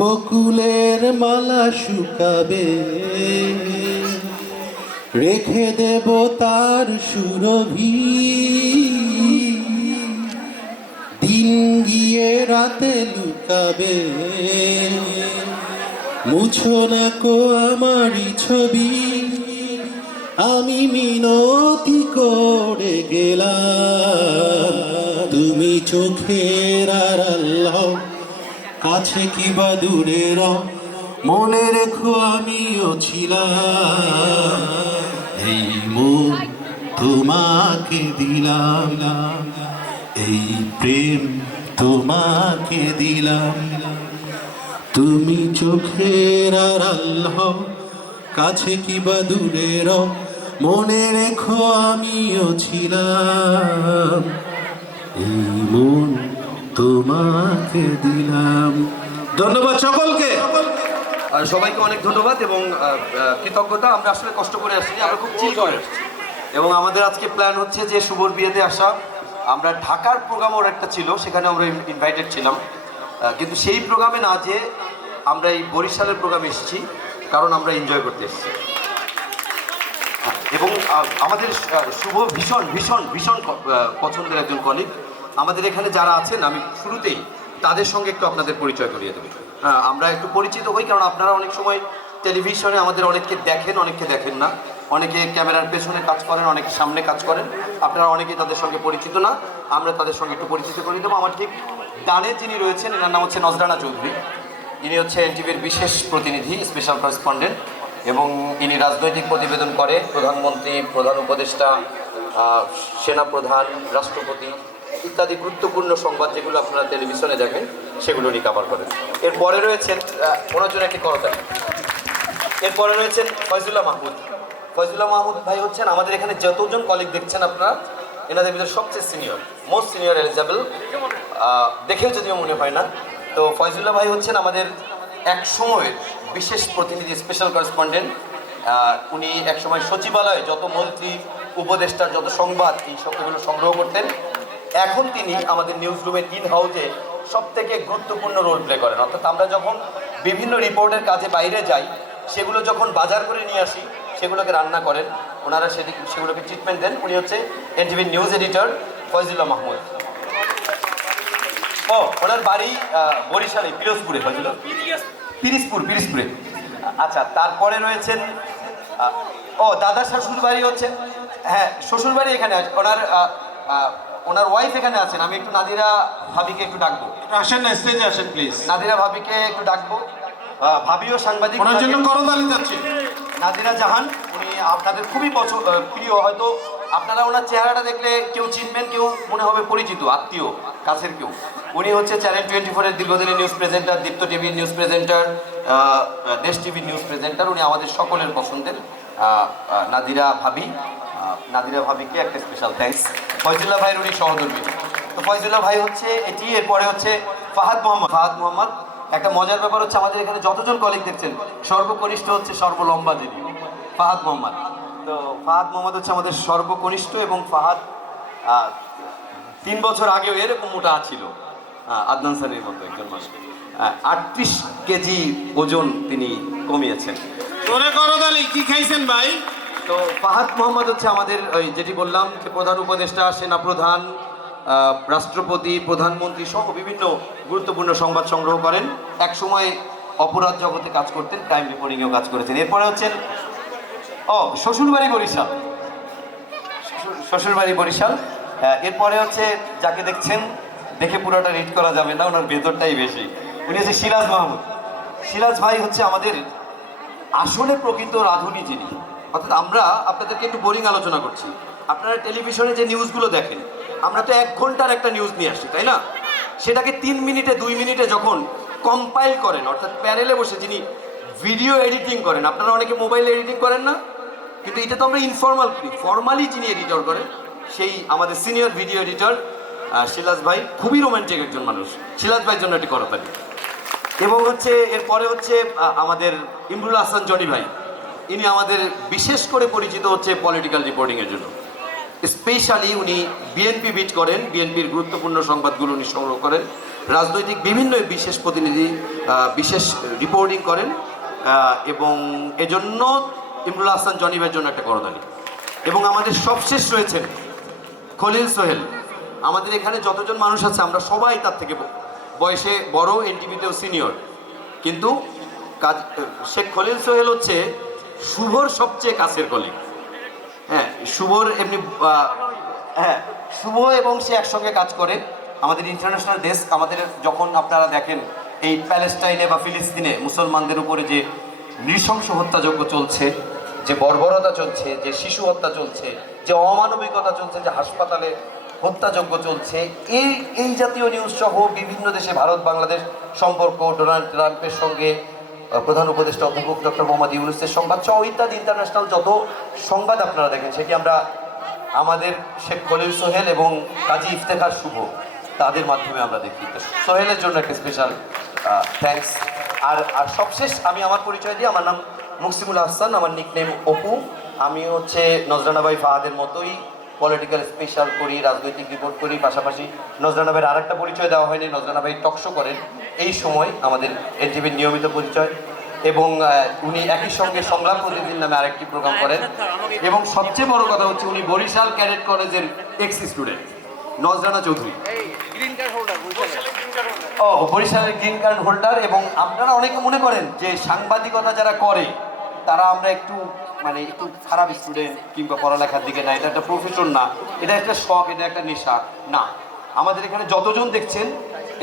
বকুলের মালা শুকাবে রেখে দেব তার সুরভি দিন গিয়ে রাতে লুকাবে মুছো না কো আমারই ছবি আমি মিনতি করে গেলাম তুমি চোখের আড়াল হও কাছে কি বা দূরে রও মনে রেখো আমিও ছিলাম এই মন তোমাকে দিলাম এই প্রেম তোমাকে দিলাম তুমি চোখের আড়াল হও কাছে কি বা দূরে রও মনে রেখো আমিও ছিলাম এই মন তোমাকে দিলাম। ধন্যবাদ সকলকে। আর সবাইকে অনেক ধন্যবাদ এবং কৃতজ্ঞতা। আমরা আসলে কষ্ট করে আসছি, আমরা খুব চিল করে আসছি এবং আমাদের আজকে প্ল্যান হচ্ছে যে শুভর বিয়েতে আসা। আমরা ঢাকার প্রোগ্রাম ওর একটা ছিল, সেখানে আমরা ইনভাইটেড ছিলাম, কিন্তু সেই প্রোগ্রামে না যে আমরা এই বরিশালের প্রোগ্রামে এসেছি, কারণ আমরা এনজয় করতে এসেছি। এবং আমাদের শুভ ভীষণ ভীষণ ভীষণ পছন্দের একজন কলিগ। আমাদের এখানে যারা আছেন আমি শুরুতেই তাদের সঙ্গে একটু আপনাদের পরিচয় করিয়ে দেবো। আমরা একটু পরিচিত হই, কারণ আপনারা অনেক সময় টেলিভিশনে আমাদের অনেককে দেখেন, অনেককে দেখেন না, অনেকে ক্যামেরার পেছনে কাজ করেন, অনেকে সামনে কাজ করেন, আপনারা অনেকেই তাদের সঙ্গে পরিচিত না। আমরা তাদের সঙ্গে একটু পরিচিত করিয়ে দেবো। আমার ঠিক ডানে যিনি রয়েছেন, এনার নাম হচ্ছে নজরানা চৌধুরী। ইনি হচ্ছে এনটিভির বিশেষ প্রতিনিধি, স্পেশাল করেসপন্ডেন্ট, এবং ইনি রাজনৈতিক প্রতিবেদন করে। প্রধানমন্ত্রী, প্রধান উপদেষ্টা, সেনাপ্রধান, রাষ্ট্রপতি ইত্যাদি গুরুত্বপূর্ণ সংবাদ যেগুলো আপনারা টেলিভিশনে দেখেন সেগুলো উনি কভার করেন। এরপরে রয়েছেন, ওনার জন্য একটি করতালি। এরপরে রয়েছেন ফয়জুল্লাহ মাহমুদ। ফয়জুল্লাহ মাহমুদ ভাই হচ্ছেন আমাদের এখানে যতজন কলিগ দেখছেন আপনারা, এনাদের ভিতরে সবচেয়ে সিনিয়র, মোস্ট সিনিয়র এলিজেবল, দেখেও যদিও মনে হয় না। তো ফয়জুল্লাহ ভাই হচ্ছেন আমাদের এক সময়ের বিশেষ প্রতিনিধি, স্পেশাল করেসপন্ডেন্ট। উনি একসময় সচিবালয়ে যত মন্ত্রী উপদেষ্টার যত সংবাদ এই সবগুলো সংগ্রহ করতেন। এখন তিনি আমাদের নিউজ রুমের ইন হাউসে সব থেকে গুরুত্বপূর্ণ রোল প্লে করেন। অর্থাৎ আমরা যখন বিভিন্ন রিপোর্টের কাজে বাইরে যাই, সেগুলো যখন বাজার করে নিয়ে আসি সেগুলোকে রান্না করেন ওনারা, সেগুলোকে ট্রিটমেন্ট দেন। উনি হচ্ছে এনটিভির নিউজ এডিটর ফয়জুল্লাহ মাহমুদ। ও ওনার বাড়ি বরিশালে পিরোজপুরে, ফয়জুল্লাহ পিরিজপুরে। আচ্ছা, তারপরে রয়েছেন ও দাদার শ্বশুর বাড়ি হচ্ছে, হ্যাঁ শ্বশুর বাড়ি এখানে আছে ওনার ওয়াইফ এখানে আছেন। আমি একটু নাদিরা ভাবিকে একটু ডাকবো। আসেন না, স্টেজে আসেন প্লিজ। নাদিরা ভাবিকে একটু ডাকবো। ভাবিও সাংবাদিক, ওনার জন্য করতালি যাচ্ছে। নাদিরা জাহান, উনি আপনাদের খুবই প্রিয়, হয়তো আপনারা ওনার চেহারাটা দেখলে কেউ চিনবেন, কেউ মনে হবে পরিচিত, আত্মীয় কাছের কেউ। উনি হচ্ছে চ্যানেল 24-এর দীর্ঘদিনের নিউজ প্রেজেন্টার, দীপ্ত টিভির নিউজ প্রেজেন্টার, দেশ টিভির নিউজ প্রেজেন্টার। উনি আমাদের সকলের পছন্দের নাদিরা ভাবি। নাদিরা ভাবিকে একটা স্পেশাল থ্যাঙ্কস। ফয়জুল্লাহ ভাইয়ের উনি সহধর্মী। তো ফয়জুল্লাহ ভাই হচ্ছে এটি। এরপরে হচ্ছে ফাহাদ মোহাম্মদ। একটা মজার ব্যাপার হচ্ছে আমাদের এখানে যতজন কলিগ দেখছেন সর্বকনিষ্ঠ হচ্ছে সর্বলম্বা যিনি, ফাহাদ মোহাম্মদ। তো ফাহাদ মোহাম্মদ হচ্ছে আমাদের সর্বকনিষ্ঠ, এবং ফাহাদ 3 বছর আগেও এরকম মোটা ছিল, আদনান স্যারের মতো একজন মানুষ। 38 কেজি ওজন তিনি কমিয়েছেন। কি খাইছেন ভাই? তো ফাহাদ মোহাম্মদ হচ্ছে আমাদের ওই যেটি বললাম যে প্রধান উপদেষ্টা, সেনাপ্রধান, রাষ্ট্রপতি, প্রধানমন্ত্রী সহ বিভিন্ন গুরুত্বপূর্ণ সংবাদ সংগ্রহ করেন। এক সময় অপরাধ জগতে কাজ করতেন, ক্রাইম রিপোর্টিংয়েও কাজ করেছেন। এরপরে হচ্ছেন শ্বশুরবাড়ি বরিশাল। এরপরে হচ্ছে যাকে দেখছেন, দেখে পুরোটা রিড করা যাবে না, ওনার ভেতরটাই বেশি। উনি হচ্ছে সিরাজ মাহমুদ। সিরাজ ভাই হচ্ছে আমাদের আসলে প্রকৃত রাঁধুনি যিনি। অর্থাৎ আমরা আপনাদেরকে একটু বোরিং আলোচনা করছি। আপনারা টেলিভিশনে যে নিউজগুলো দেখেন, আমরা তো 1 ঘন্টার একটা নিউজ নিয়ে আসি, তাই না? সেটাকে 3 মিনিটে 2 মিনিটে যখন কম্পাইল করেন, অর্থাৎ প্যানেলে বসে যিনি ভিডিও এডিটিং করেন, আপনারা অনেকে মোবাইলে এডিটিং করেন না, কিন্তু এটা তো আমরা ইনফর্মাল করি। ফর্মালি যিনি এডিটর করেন সেই আমাদের সিনিয়র ভিডিও এডিটর সিরাজ ভাই, খুবই রোমান্টিক একজন মানুষ। সিরাজ ভাইয়ের জন্য এটি করতালি। এবং হচ্ছে এরপরে হচ্ছে আমাদের ইমরুল হাসান জনি ভাই। ইনি আমাদের বিশেষ করে পরিচিত হচ্ছে পলিটিক্যাল রিপোর্টিংয়ের জন্য। স্পেশালি উনি বিএনপি বিট করেন, বিএনপির গুরুত্বপূর্ণ সংবাদগুলো উনি সংগ্রহ করেন, রাজনৈতিক বিভিন্ন বিশেষ প্রতিনিধি বিশেষ রিপোর্টিং করেন, এবং এজন্য ইমরুল হাসান জনি ভাইয়ের জন্য একটা করতালি। এবং আমাদের সবশেষ রয়েছেন খলিল সোহেল। আমাদের এখানে যতজন মানুষ আছে আমরা সবাই তার থেকে বয়সে বড়, এনটিভিতেও সিনিয়র, কিন্তু শেখ খলিল সোহেল হচ্ছে শুভর সবচেয়ে কাছের কলিগ। হ্যাঁ, শুভর এমনি শুভ এবং সে একসঙ্গে কাজ করে। আমাদের ইন্টারন্যাশনাল ডেস্ক, আমাদের যখন আপনারা দেখেন এই প্যালেস্টাইনে বা ফিলিস্তিনে মুসলমানদের উপরে যে নৃশংস হত্যাযজ্ঞ চলছে, যে বর্বরতা চলছে, যে শিশু হত্যা চলছে, যে অমানবিকতা চলছে, যে হাসপাতালে হত্যাযজ্ঞ চলছে, এই জাতীয় নিউজ সহ বিভিন্ন দেশে ভারত বাংলাদেশ সম্পর্ক, ডোনাল্ড ট্রাম্পের সঙ্গে প্রধান উপদেষ্টা অধ্যাপক ডক্টর মোহাম্মদ ইউনূসের সংবাদ সহ ইত্যাদি ইন্টারন্যাশনাল যত সংবাদ আপনারা দেখেন, সেটি আমরা আমাদের শেখ খলিল সোহেল এবং কাজী ইফতেখার শুভ তাদের মাধ্যমে আমরা দেখি। সোহেলের জন্য একটা স্পেশাল থ্যাঙ্কস। আর সবশেষ আমি আমার পরিচয় দিই। আমার নাম মুকসিমুল হাসান, আমার নিকনেম অপু। আমি হচ্ছে নজরানা ভাই ফাহাদের মতোই পলিটিক্যাল স্পেশাল করি, রাজনৈতিক রিপোর্ট করি। পাশাপাশি নজরানা ভাইয়ের আরেকটা পরিচয় দেওয়া হয়নি, নজরানা ভাই টকশো করেন এই সময়, আমাদের এনটিভির নিয়মিত পরিচয়। এবং উনি একই সঙ্গে সংগ্রাম প্রতিদিন নামে আরেকটি প্রোগ্রাম করেন। এবং সবচেয়ে বড় কথা হচ্ছে উনি বরিশাল ক্যাডেট কলেজের এক্স স্টুডেন্ট নজরানা চৌধুরী, বরিশালের গ্রিন কার্ড হোল্ডার। এবং আপনারা অনেকে মনে করেন যে সাংবাদিকতা যারা করে তারা আমরা একটু একটু খারাপ স্টুডেন্ট কিংবা পড়ালেখার দিকে না, এটা একটা প্রফেশন না, এটা একটা শখ, এটা একটা নেশা না। আমাদের এখানে যতজন দেখছেন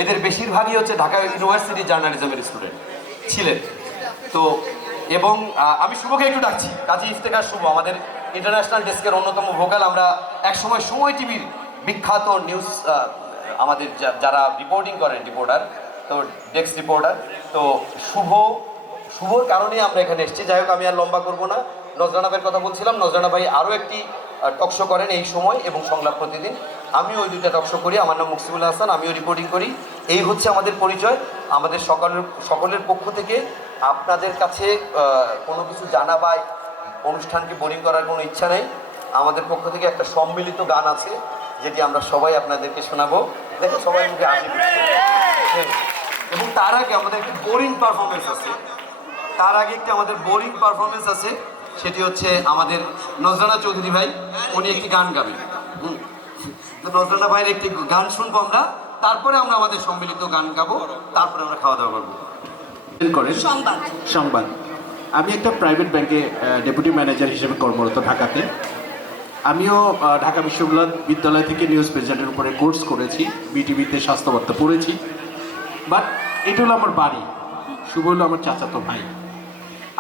এদের বেশিরভাগই হচ্ছে ঢাকা ইউনিভার্সিটি জার্নালিজমের স্টুডেন্ট ছিলেন। তো এবং আমি শুভকে একটু ডাকছি, কাজী ইফতেখার শুভ আমাদের ইন্টারন্যাশনাল ডেস্কের অন্যতম ভোকাল। আমরা একসময় সময় টিভির বিখ্যাত নিউজ আমাদের যারা রিপোর্টিং করেন, রিপোর্টার, তো ডেস্ক রিপোর্টার, তো শুভর কারণে আমরা এখানে এসেছি। যাই হোক, আমি আর লম্বা করবো না। নজরানা ভাইয়ের কথা বলছিলাম, নজরানা ভাই আরও একটি টকশো করেন এই সময় এবং সংলাপ প্রতিদিন। আমিও ওই 2টা টকশো করি। আমার নাম মুকসিমুল হাসান, আমিও রিপোর্টিং করি। এই হচ্ছে আমাদের পরিচয়। আমাদের সকলের পক্ষ থেকে আপনাদের কাছে কোনো কিছু জানা বা অনুষ্ঠানকে বোরিং করার কোনো ইচ্ছা নেই। আমাদের পক্ষ থেকে একটা সম্মিলিত গান আছে যেটি আমরা সবাই আপনাদেরকে শোনাবো। দেখো সবাই মুখে হাসি। এবং তার আগে আমাদের একটি বোরিং পারফরমেন্স আছে, তার আগে একটি আমাদের বোরিং পারফরমেন্স আছে, সেটি হচ্ছে আমাদের নজরানা চৌধুরী ভাই, উনি একটি গান গাবেন। তো নজরানা ভাইয়ের একটি গান শুনবো আমরা, তারপরে আমরা আমাদের সম্মিলিত গান গাবো, তারপরে আমরা খাওয়া দাওয়া করবো। করেন সংবাদ সংবাদ। আমি একটা প্রাইভেট ব্যাংকে ডেপুটি ম্যানেজার হিসেবে কর্মরত ঢাকাতে। আমিও ঢাকা বিশ্ববিদ্যালয় থেকে নিউজ প্রেজেন্টের উপরে কোর্স করেছি, বিটিভিতে স্বাস্থ্যবার্তা পড়েছি। বাট এটা হলো আমার বাড়ি, শুভ হলো আমার চাচাতো ভাই।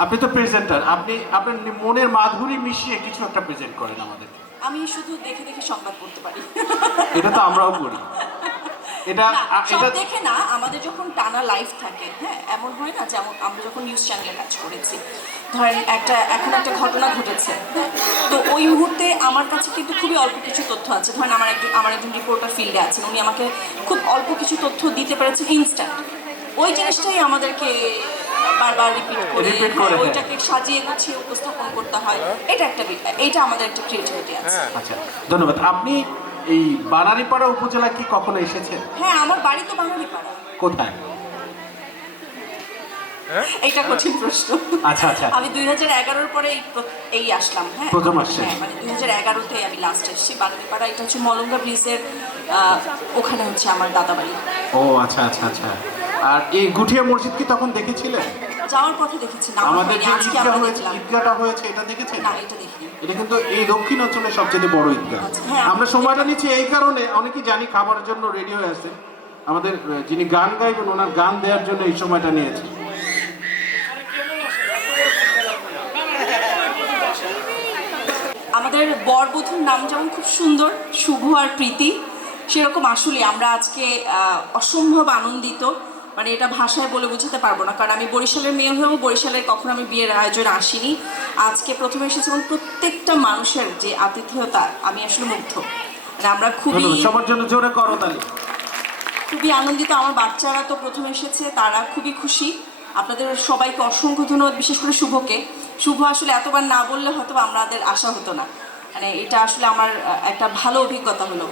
আপনি তো প্রেজেন্টার, আপনি আপনার মনের মাধুরী মিশিয়ে কিছু একটা প্রেজেন্ট করেন আমাদের। আমি শুধু দেখে দেখে সংবাদ পড়তে পারি। এটা তো আমরাও করি। এটা সব দেখে না, আমাদের যখন টানা লাইভ থাকে, হ্যাঁ এমন হয় না, যেমন আমরা যখন নিউজ চ্যানেলে কাজ করেছি, ধরেন এখন একটা ঘটনা ঘটেছে, তো ওই মুহূর্তে আমার কাছে কিন্তু খুবই অল্প কিছু তথ্য আছে। ধরেন আমার একজন রিপোর্টার ফিল্ডে আছেন, উনি আমাকে খুব অল্প কিছু তথ্য দিতে পেরেছেন ইনস্ট্যান্ট। ওই জিনিসটাই আমাদেরকে বারবার রিপিট করে ওইটাকে সাজিয়ে গুছিয়ে উপস্থাপন করতে হয়। এটা আমাদের একটা ক্রিয়েটিভিটি আছে। আচ্ছা, ধন্যবাদ। আপনি এই বানারীপাড়া উপজেলা কি কখনো এসেছেন? হ্যাঁ, আমার বাড়ি তো বানারীপাড়া। কোথায়? এটা কঠিন প্রশ্ন। আচ্ছা আচ্ছা, আমি 2011-র পরে এই আসলাম। হ্যাঁ, প্রথম আসছে। হ্যাঁ, মানে 2011-তে আমি লাস্ট এসেছি বানারীপাড়া। এটা হচ্ছে মলঙ্গা ব্রিজের ওখানে হচ্ছে আমার দাদা বাড়ি। ও আচ্ছা আচ্ছা আচ্ছা। আর এই গুঠিয়া মসজিদ কি তখন দেখেছিলেন? যাওয়ার পথে দেখেছি না, আমাদের যে আজকে ঈদগাহ আমরা হয়েছে, দেখলাম। ঈদগাহটা হয়েছে, এটা দেখেছেন? না, এটা দেখিনি। এটা কিন্তু এই দক্ষিণ অঞ্চলের সবচেয়ে বড় ঈদগাহ। আচ্ছা, হ্যাঁ, আমরা সময়টা নিচ্ছি এই কারণে, অনেকেই জানি খাবারের জন্য রেডি হয়ে আছে, আমাদের যিনি গান গাইবেন ওনার গান দেওয়ার জন্য এই সময়টা নিয়েছি। আমাদের বরবধূর নাম যেমন খুব সুন্দর, শুভ আর প্রীতি, সেরকম আসলে আমরা আজকে অসম্ভব আনন্দিত। মানে এটা ভাষায় বলে বোঝাতে পারবো না, কারণ আমি বরিশালের মেয়ে হয়েও বরিশালের কখনো আমি বিয়ের আয়োজনে আসিনি। আজকে প্রথমে এসেছি এবং প্রত্যেকটা মানুষের যে আতিথেয়তা, আমি আসলে মুগ্ধ। মানে আমরা সবার জন্য জোরে করতালি। খুবই আনন্দিত। আমার বাচ্চারা তো প্রথমে এসেছে, তারা খুবই খুশি। আপনাদের সবাইকে অসংখ্য ধন্যবাদ, বিশেষ করে শুভকে। শুভ আসলে এতবার না বললে হয়তো আমাদের আশা হতো না। মানে এটা আসলে আমার একটা ভালো অভিজ্ঞতা হলো।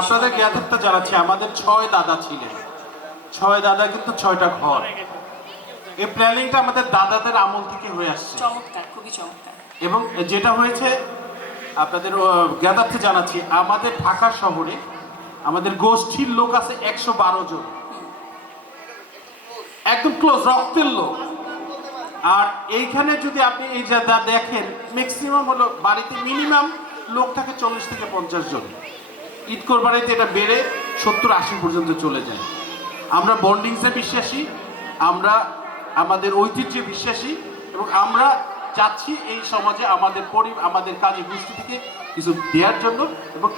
আপনাদের জ্ঞাতটা জানাচ্ছি, আমাদের 6 দাদা ছিলেন। 6 দাদা কিন্তু 6টা ঘর। এই প্ল্যানিংটা আমাদের দাদাদের আমল থেকে হয়ে আসছে। চমৎকার, খুবই চমৎকার। এবং যেটা হয়েছে আপনাদের জ্ঞাতার্থে জানাচ্ছি, আমাদের ঢাকা শহরে আমাদের গোষ্ঠীর লোক আছে 112 জন, একদম ক্লোজ রক্তের লোক। আর এইখানে যদি আপনি এই যা দেখেন, ম্যাক্সিমাম হলো বাড়িতে মিনিমাম লোক থাকে 40 থেকে 50 জন। ঈদ কোরবানিতে এটা বেড়ে 70-80 পর্যন্ত চলে যায়। আমরা বন্ডিংসে বিশ্বাসী, আমরা আমাদের ঐতিহ্যে বিশ্বাসী, এবং আমরা চাচ্ছি এই সমাজে আমাদের কাজে গোষ্ঠী থেকে কিছু দেওয়ার জন্য এবং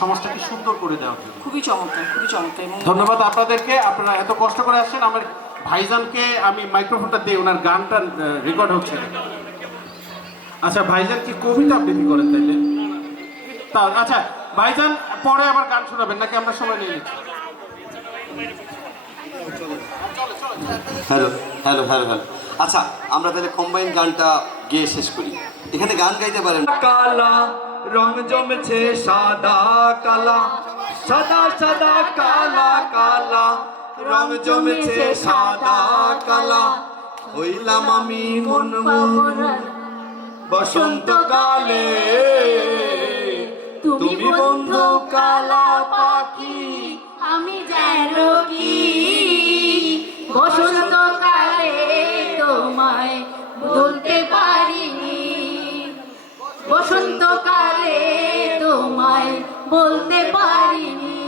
সমাজটাকে সুন্দর করে দেওয়ার জন্য। খুবই চমৎকার, খুবই চমৎকার। ধন্যবাদ আপনাদেরকে, আপনারা এত কষ্ট করে আসছেন। আমার ভাইজানকে আমি মাইক্রোফোনটা দিই, ওনার গানটা রেকর্ড হচ্ছে। আচ্ছা, ভাইজান কি কবিতা আবৃত্তি করেন তাইলে? তা আচ্ছা, ভাইজান পরে আবার গান শোনাবেন নাকি আমরা সময় নিয়ে নিচ্ছি? Hello hello hello hello. আচ্ছা, আমরা তাহলে কম্বাইন গানটা গেয়ে শেষ করি। এখানে গান গাইতে পারেন। কালা রং জমেছে সাদা কালা, সাদা সাদা কালা কালা রং জমেছে সাদা কালা, হইলাম আমি মনমোহন বসন্তকালে। তুমি বন্ধু কালা পাখি, আমি যেন কি বসন্তকালে তোমায় বলতে পারিনি, বসন্তকালে তোমায় বলতে পারিনি।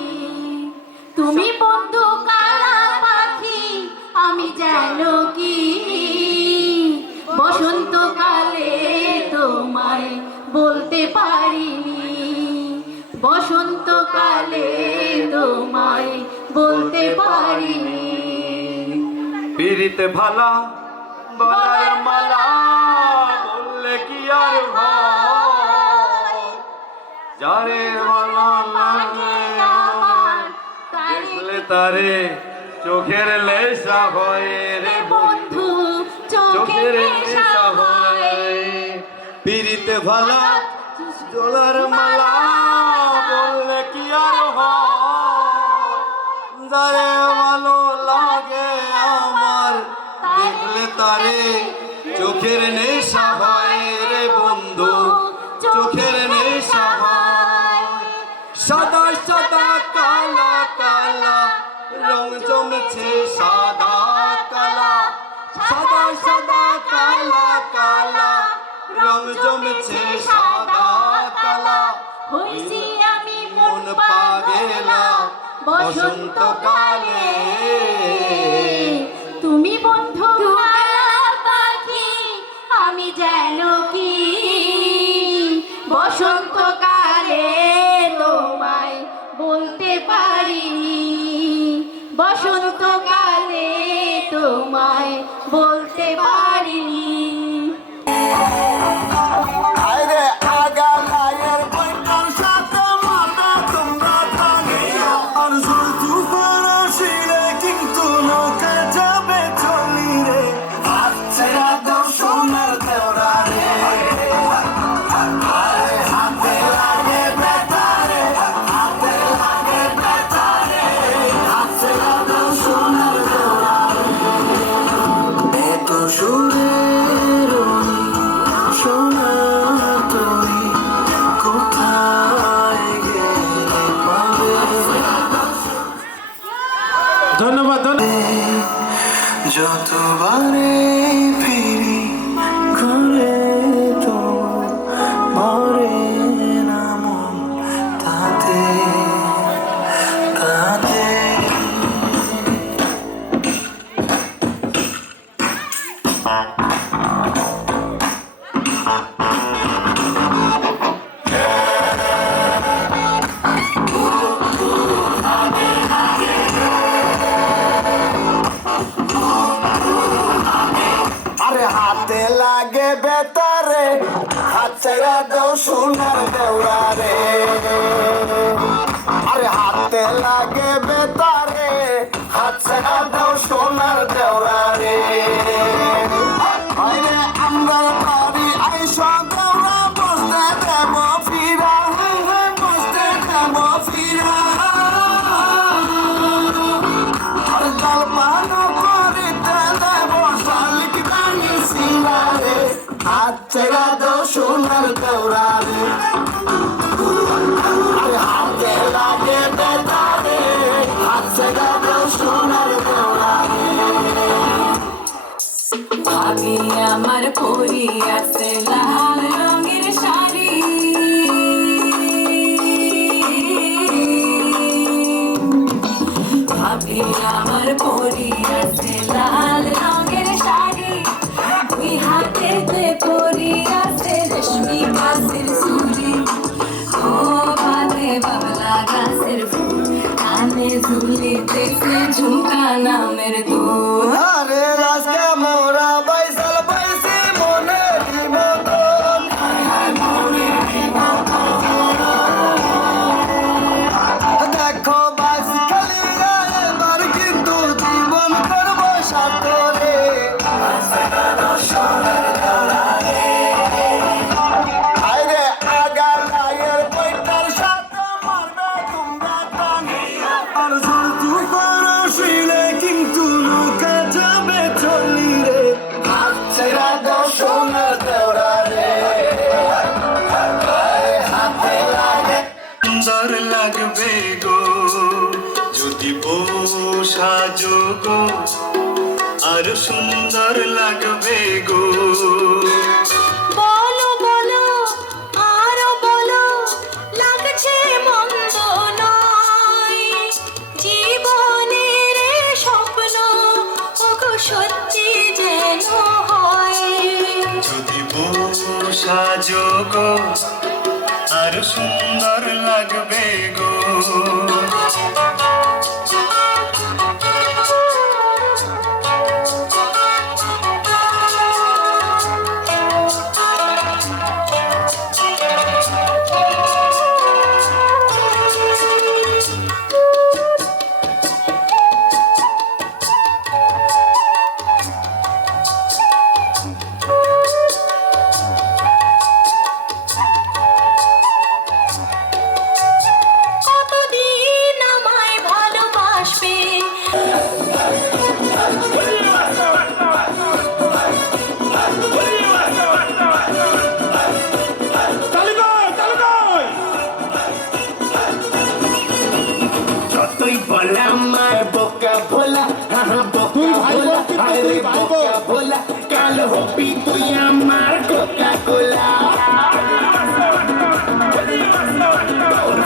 তুমি বন্ধু কালা পাখি, আমি যেন কি বসন্তকালে তোমায় বলতে পারিনি, বসন্তকালে তোমায় বলতে পারিনি। পিরিতে ভালা গলার মালা, বললে কি আর হয়, যারে ভালো লাগে আমার দেখলে তারে চোখের লেসা হয় রে বন্ধু চোখের নেশা হয়। পিরিতে ভালা গলার মালা, বললে কি আর হয়, যারে ভালো লাগে লাগে আমার দেখলে তারে চোখের নেশা হয় রে বন্ধু চোখের নেশা হয় সাদা সাদা কালা কালা রং জমেছে সাদা কালা সাদা সাদা কালা কালা রং জমেছে সাদা কালা হইছি আমি মন পাগেলা বসন্তকালে তুমি বন্ধু পাখি আমি যেন কি বসন্তকালে তোমায় বলতে পারিনি বসন্তকালে তোমায় বলতে পারিনি আরে আগা লায়ের বইটার সাথে মাথা তোমরা টানিও আর জোর তুফান আসিলে কিন্তু নৌকা যাবে চলি রে হাত ছেড়া দাও সোনার দেওরা রে আরে হাতে লাগে ব্যথা রে হাতে লাগে ব্যথা রে হাত ছেড়া দাও সোনার দেওরা রে এত সুরের সোনা তুমি কোথায় গেলে পাবে ধন্যবাদ যতবারে ফিরি ঘরে তো মরে না মন তাতে তাতে আরে হাতে লাগে বেতারে হাত ছেড়া দাও সোনার দেওরা রে আরে হাতে লাগে বেতারে হাত ছেড়া দাও সোনার দেওরা রে আরে আমার বাড়ি আইসা দেওরা বসতে দেব ফিরা বসতে দেব ফিরা আর জলপানো করিতে দেব শালিক দানি সিরা রে হাত ছেড়া দাও সোনার দেওরা রে আরে হাতে লাগে বেতারে হাত ছেড়া দাও সোনার দেওরা রে ভাবি আমার পরি আছে লাল রঙের শাড়ি ভাবি আমার পরি আছে লাল রঙের শাড়ি দুই হাতেতে পরি আছে রেশমি গাছের চুড়ি ও বাদে বাবলা গাছের ফুল কানে ঝুলিতেছে ঝুমকা নামের দুল আরে রাস্তা মোরা বাইসাল বাইসি মনে মতন দেখো বাস খালি এবার কিন্তু জীবন করবো সাতরে আরে আগা লায়ের বইটার সাথে মারবে তোমরা টানি আর জোর তুফান আসিলে কিন্তু নৌকা যাবে চলি রে হাত ছেড়া দাও সোনার দেওরা রে হাতে লাগে সুন্দর লাগবে গো যদি পোষা যোগো আর সুন্দর লাগবে গো বলো বলো আরো বলো লাগছে মন্দ নয় জীবনের স্বপ্ন ওগো সত্যি যেন হয় যদি পোষা যোগো আর সুন্দর লাগবে গো কতদিন তুই ভাই বোন কিন্তু তুই ভাই বোন কোলা কাল হবি তুই আমার কোকা কোলা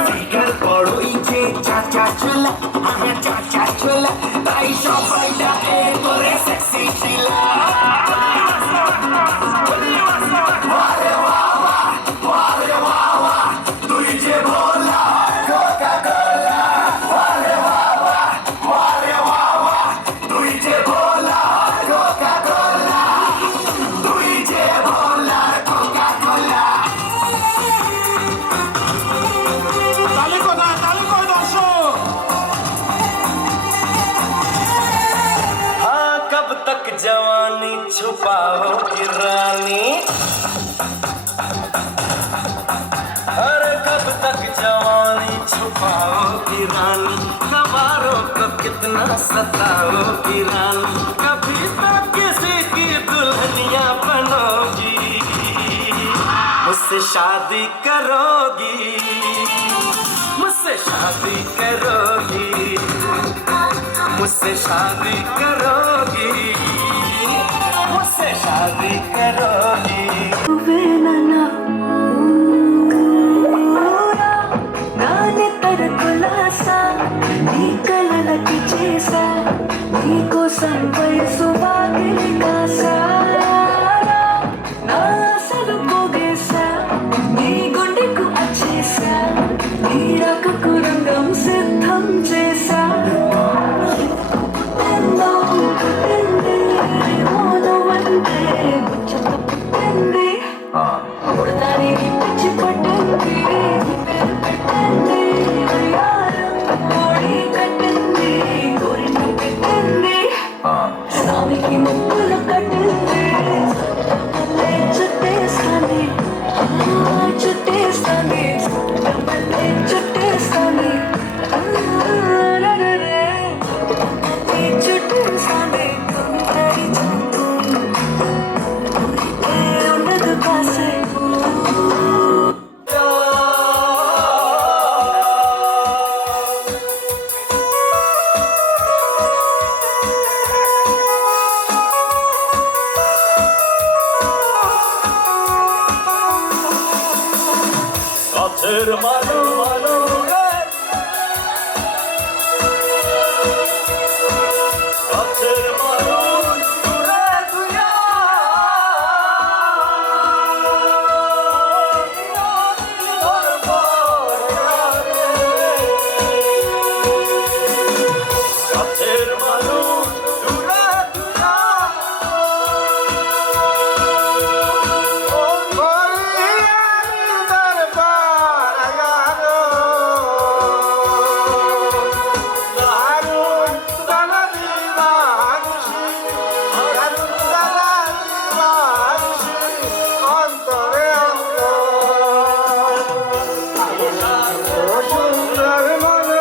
ফিগার বড়ই যে চাচা চোলা আমার চাচা চোলা তাই সবাই ডাকে করে সেক্সি ছিলা তুই যে ভোলা কোকা কোলা তুই যে ভোলা কোকা কোলা তুই যে ভোলা কোকা কোলা তালি কই দর্শক हाँ कब तक जवानी छुपाओगी रानी अरे कब तक जवानी छुपाओगी रानी कबारों को कितना सताओगी रानी कभी तो किसी की दुल्हनिया बनोगी मुझसे शादी करोगी मुझसे शादी करोगी मुझसे शादी करोगी मुझसे शादी करोगी నాని తరకులాసా నీ కలలకి చేసా నీ కోసం వయసు వాకిలి కాసా నా అసలు పోగేసా నీ గుండెకు అచ్చేసా నీ రకకు రంగం సిద్ధం చేసా ఎన్నో పుట్టింది మోనవంతే పుట్టింది దానికి పిచ్చి పట్టింది పెట్టింది వయ్యారం కోడి కట్టింది కోరిన పెట్టింది స్వామికి ముక్కులు కట్టింది చుట్టేస్తాను చుట్టేస్తాను చుట్టేస్తాను చుట్టేస్తాను ఉండదు కాసేపు কাছের মানু মানু রে কাছের মানু রে তুইয়া কাছের মানু রে তুইয়া আমার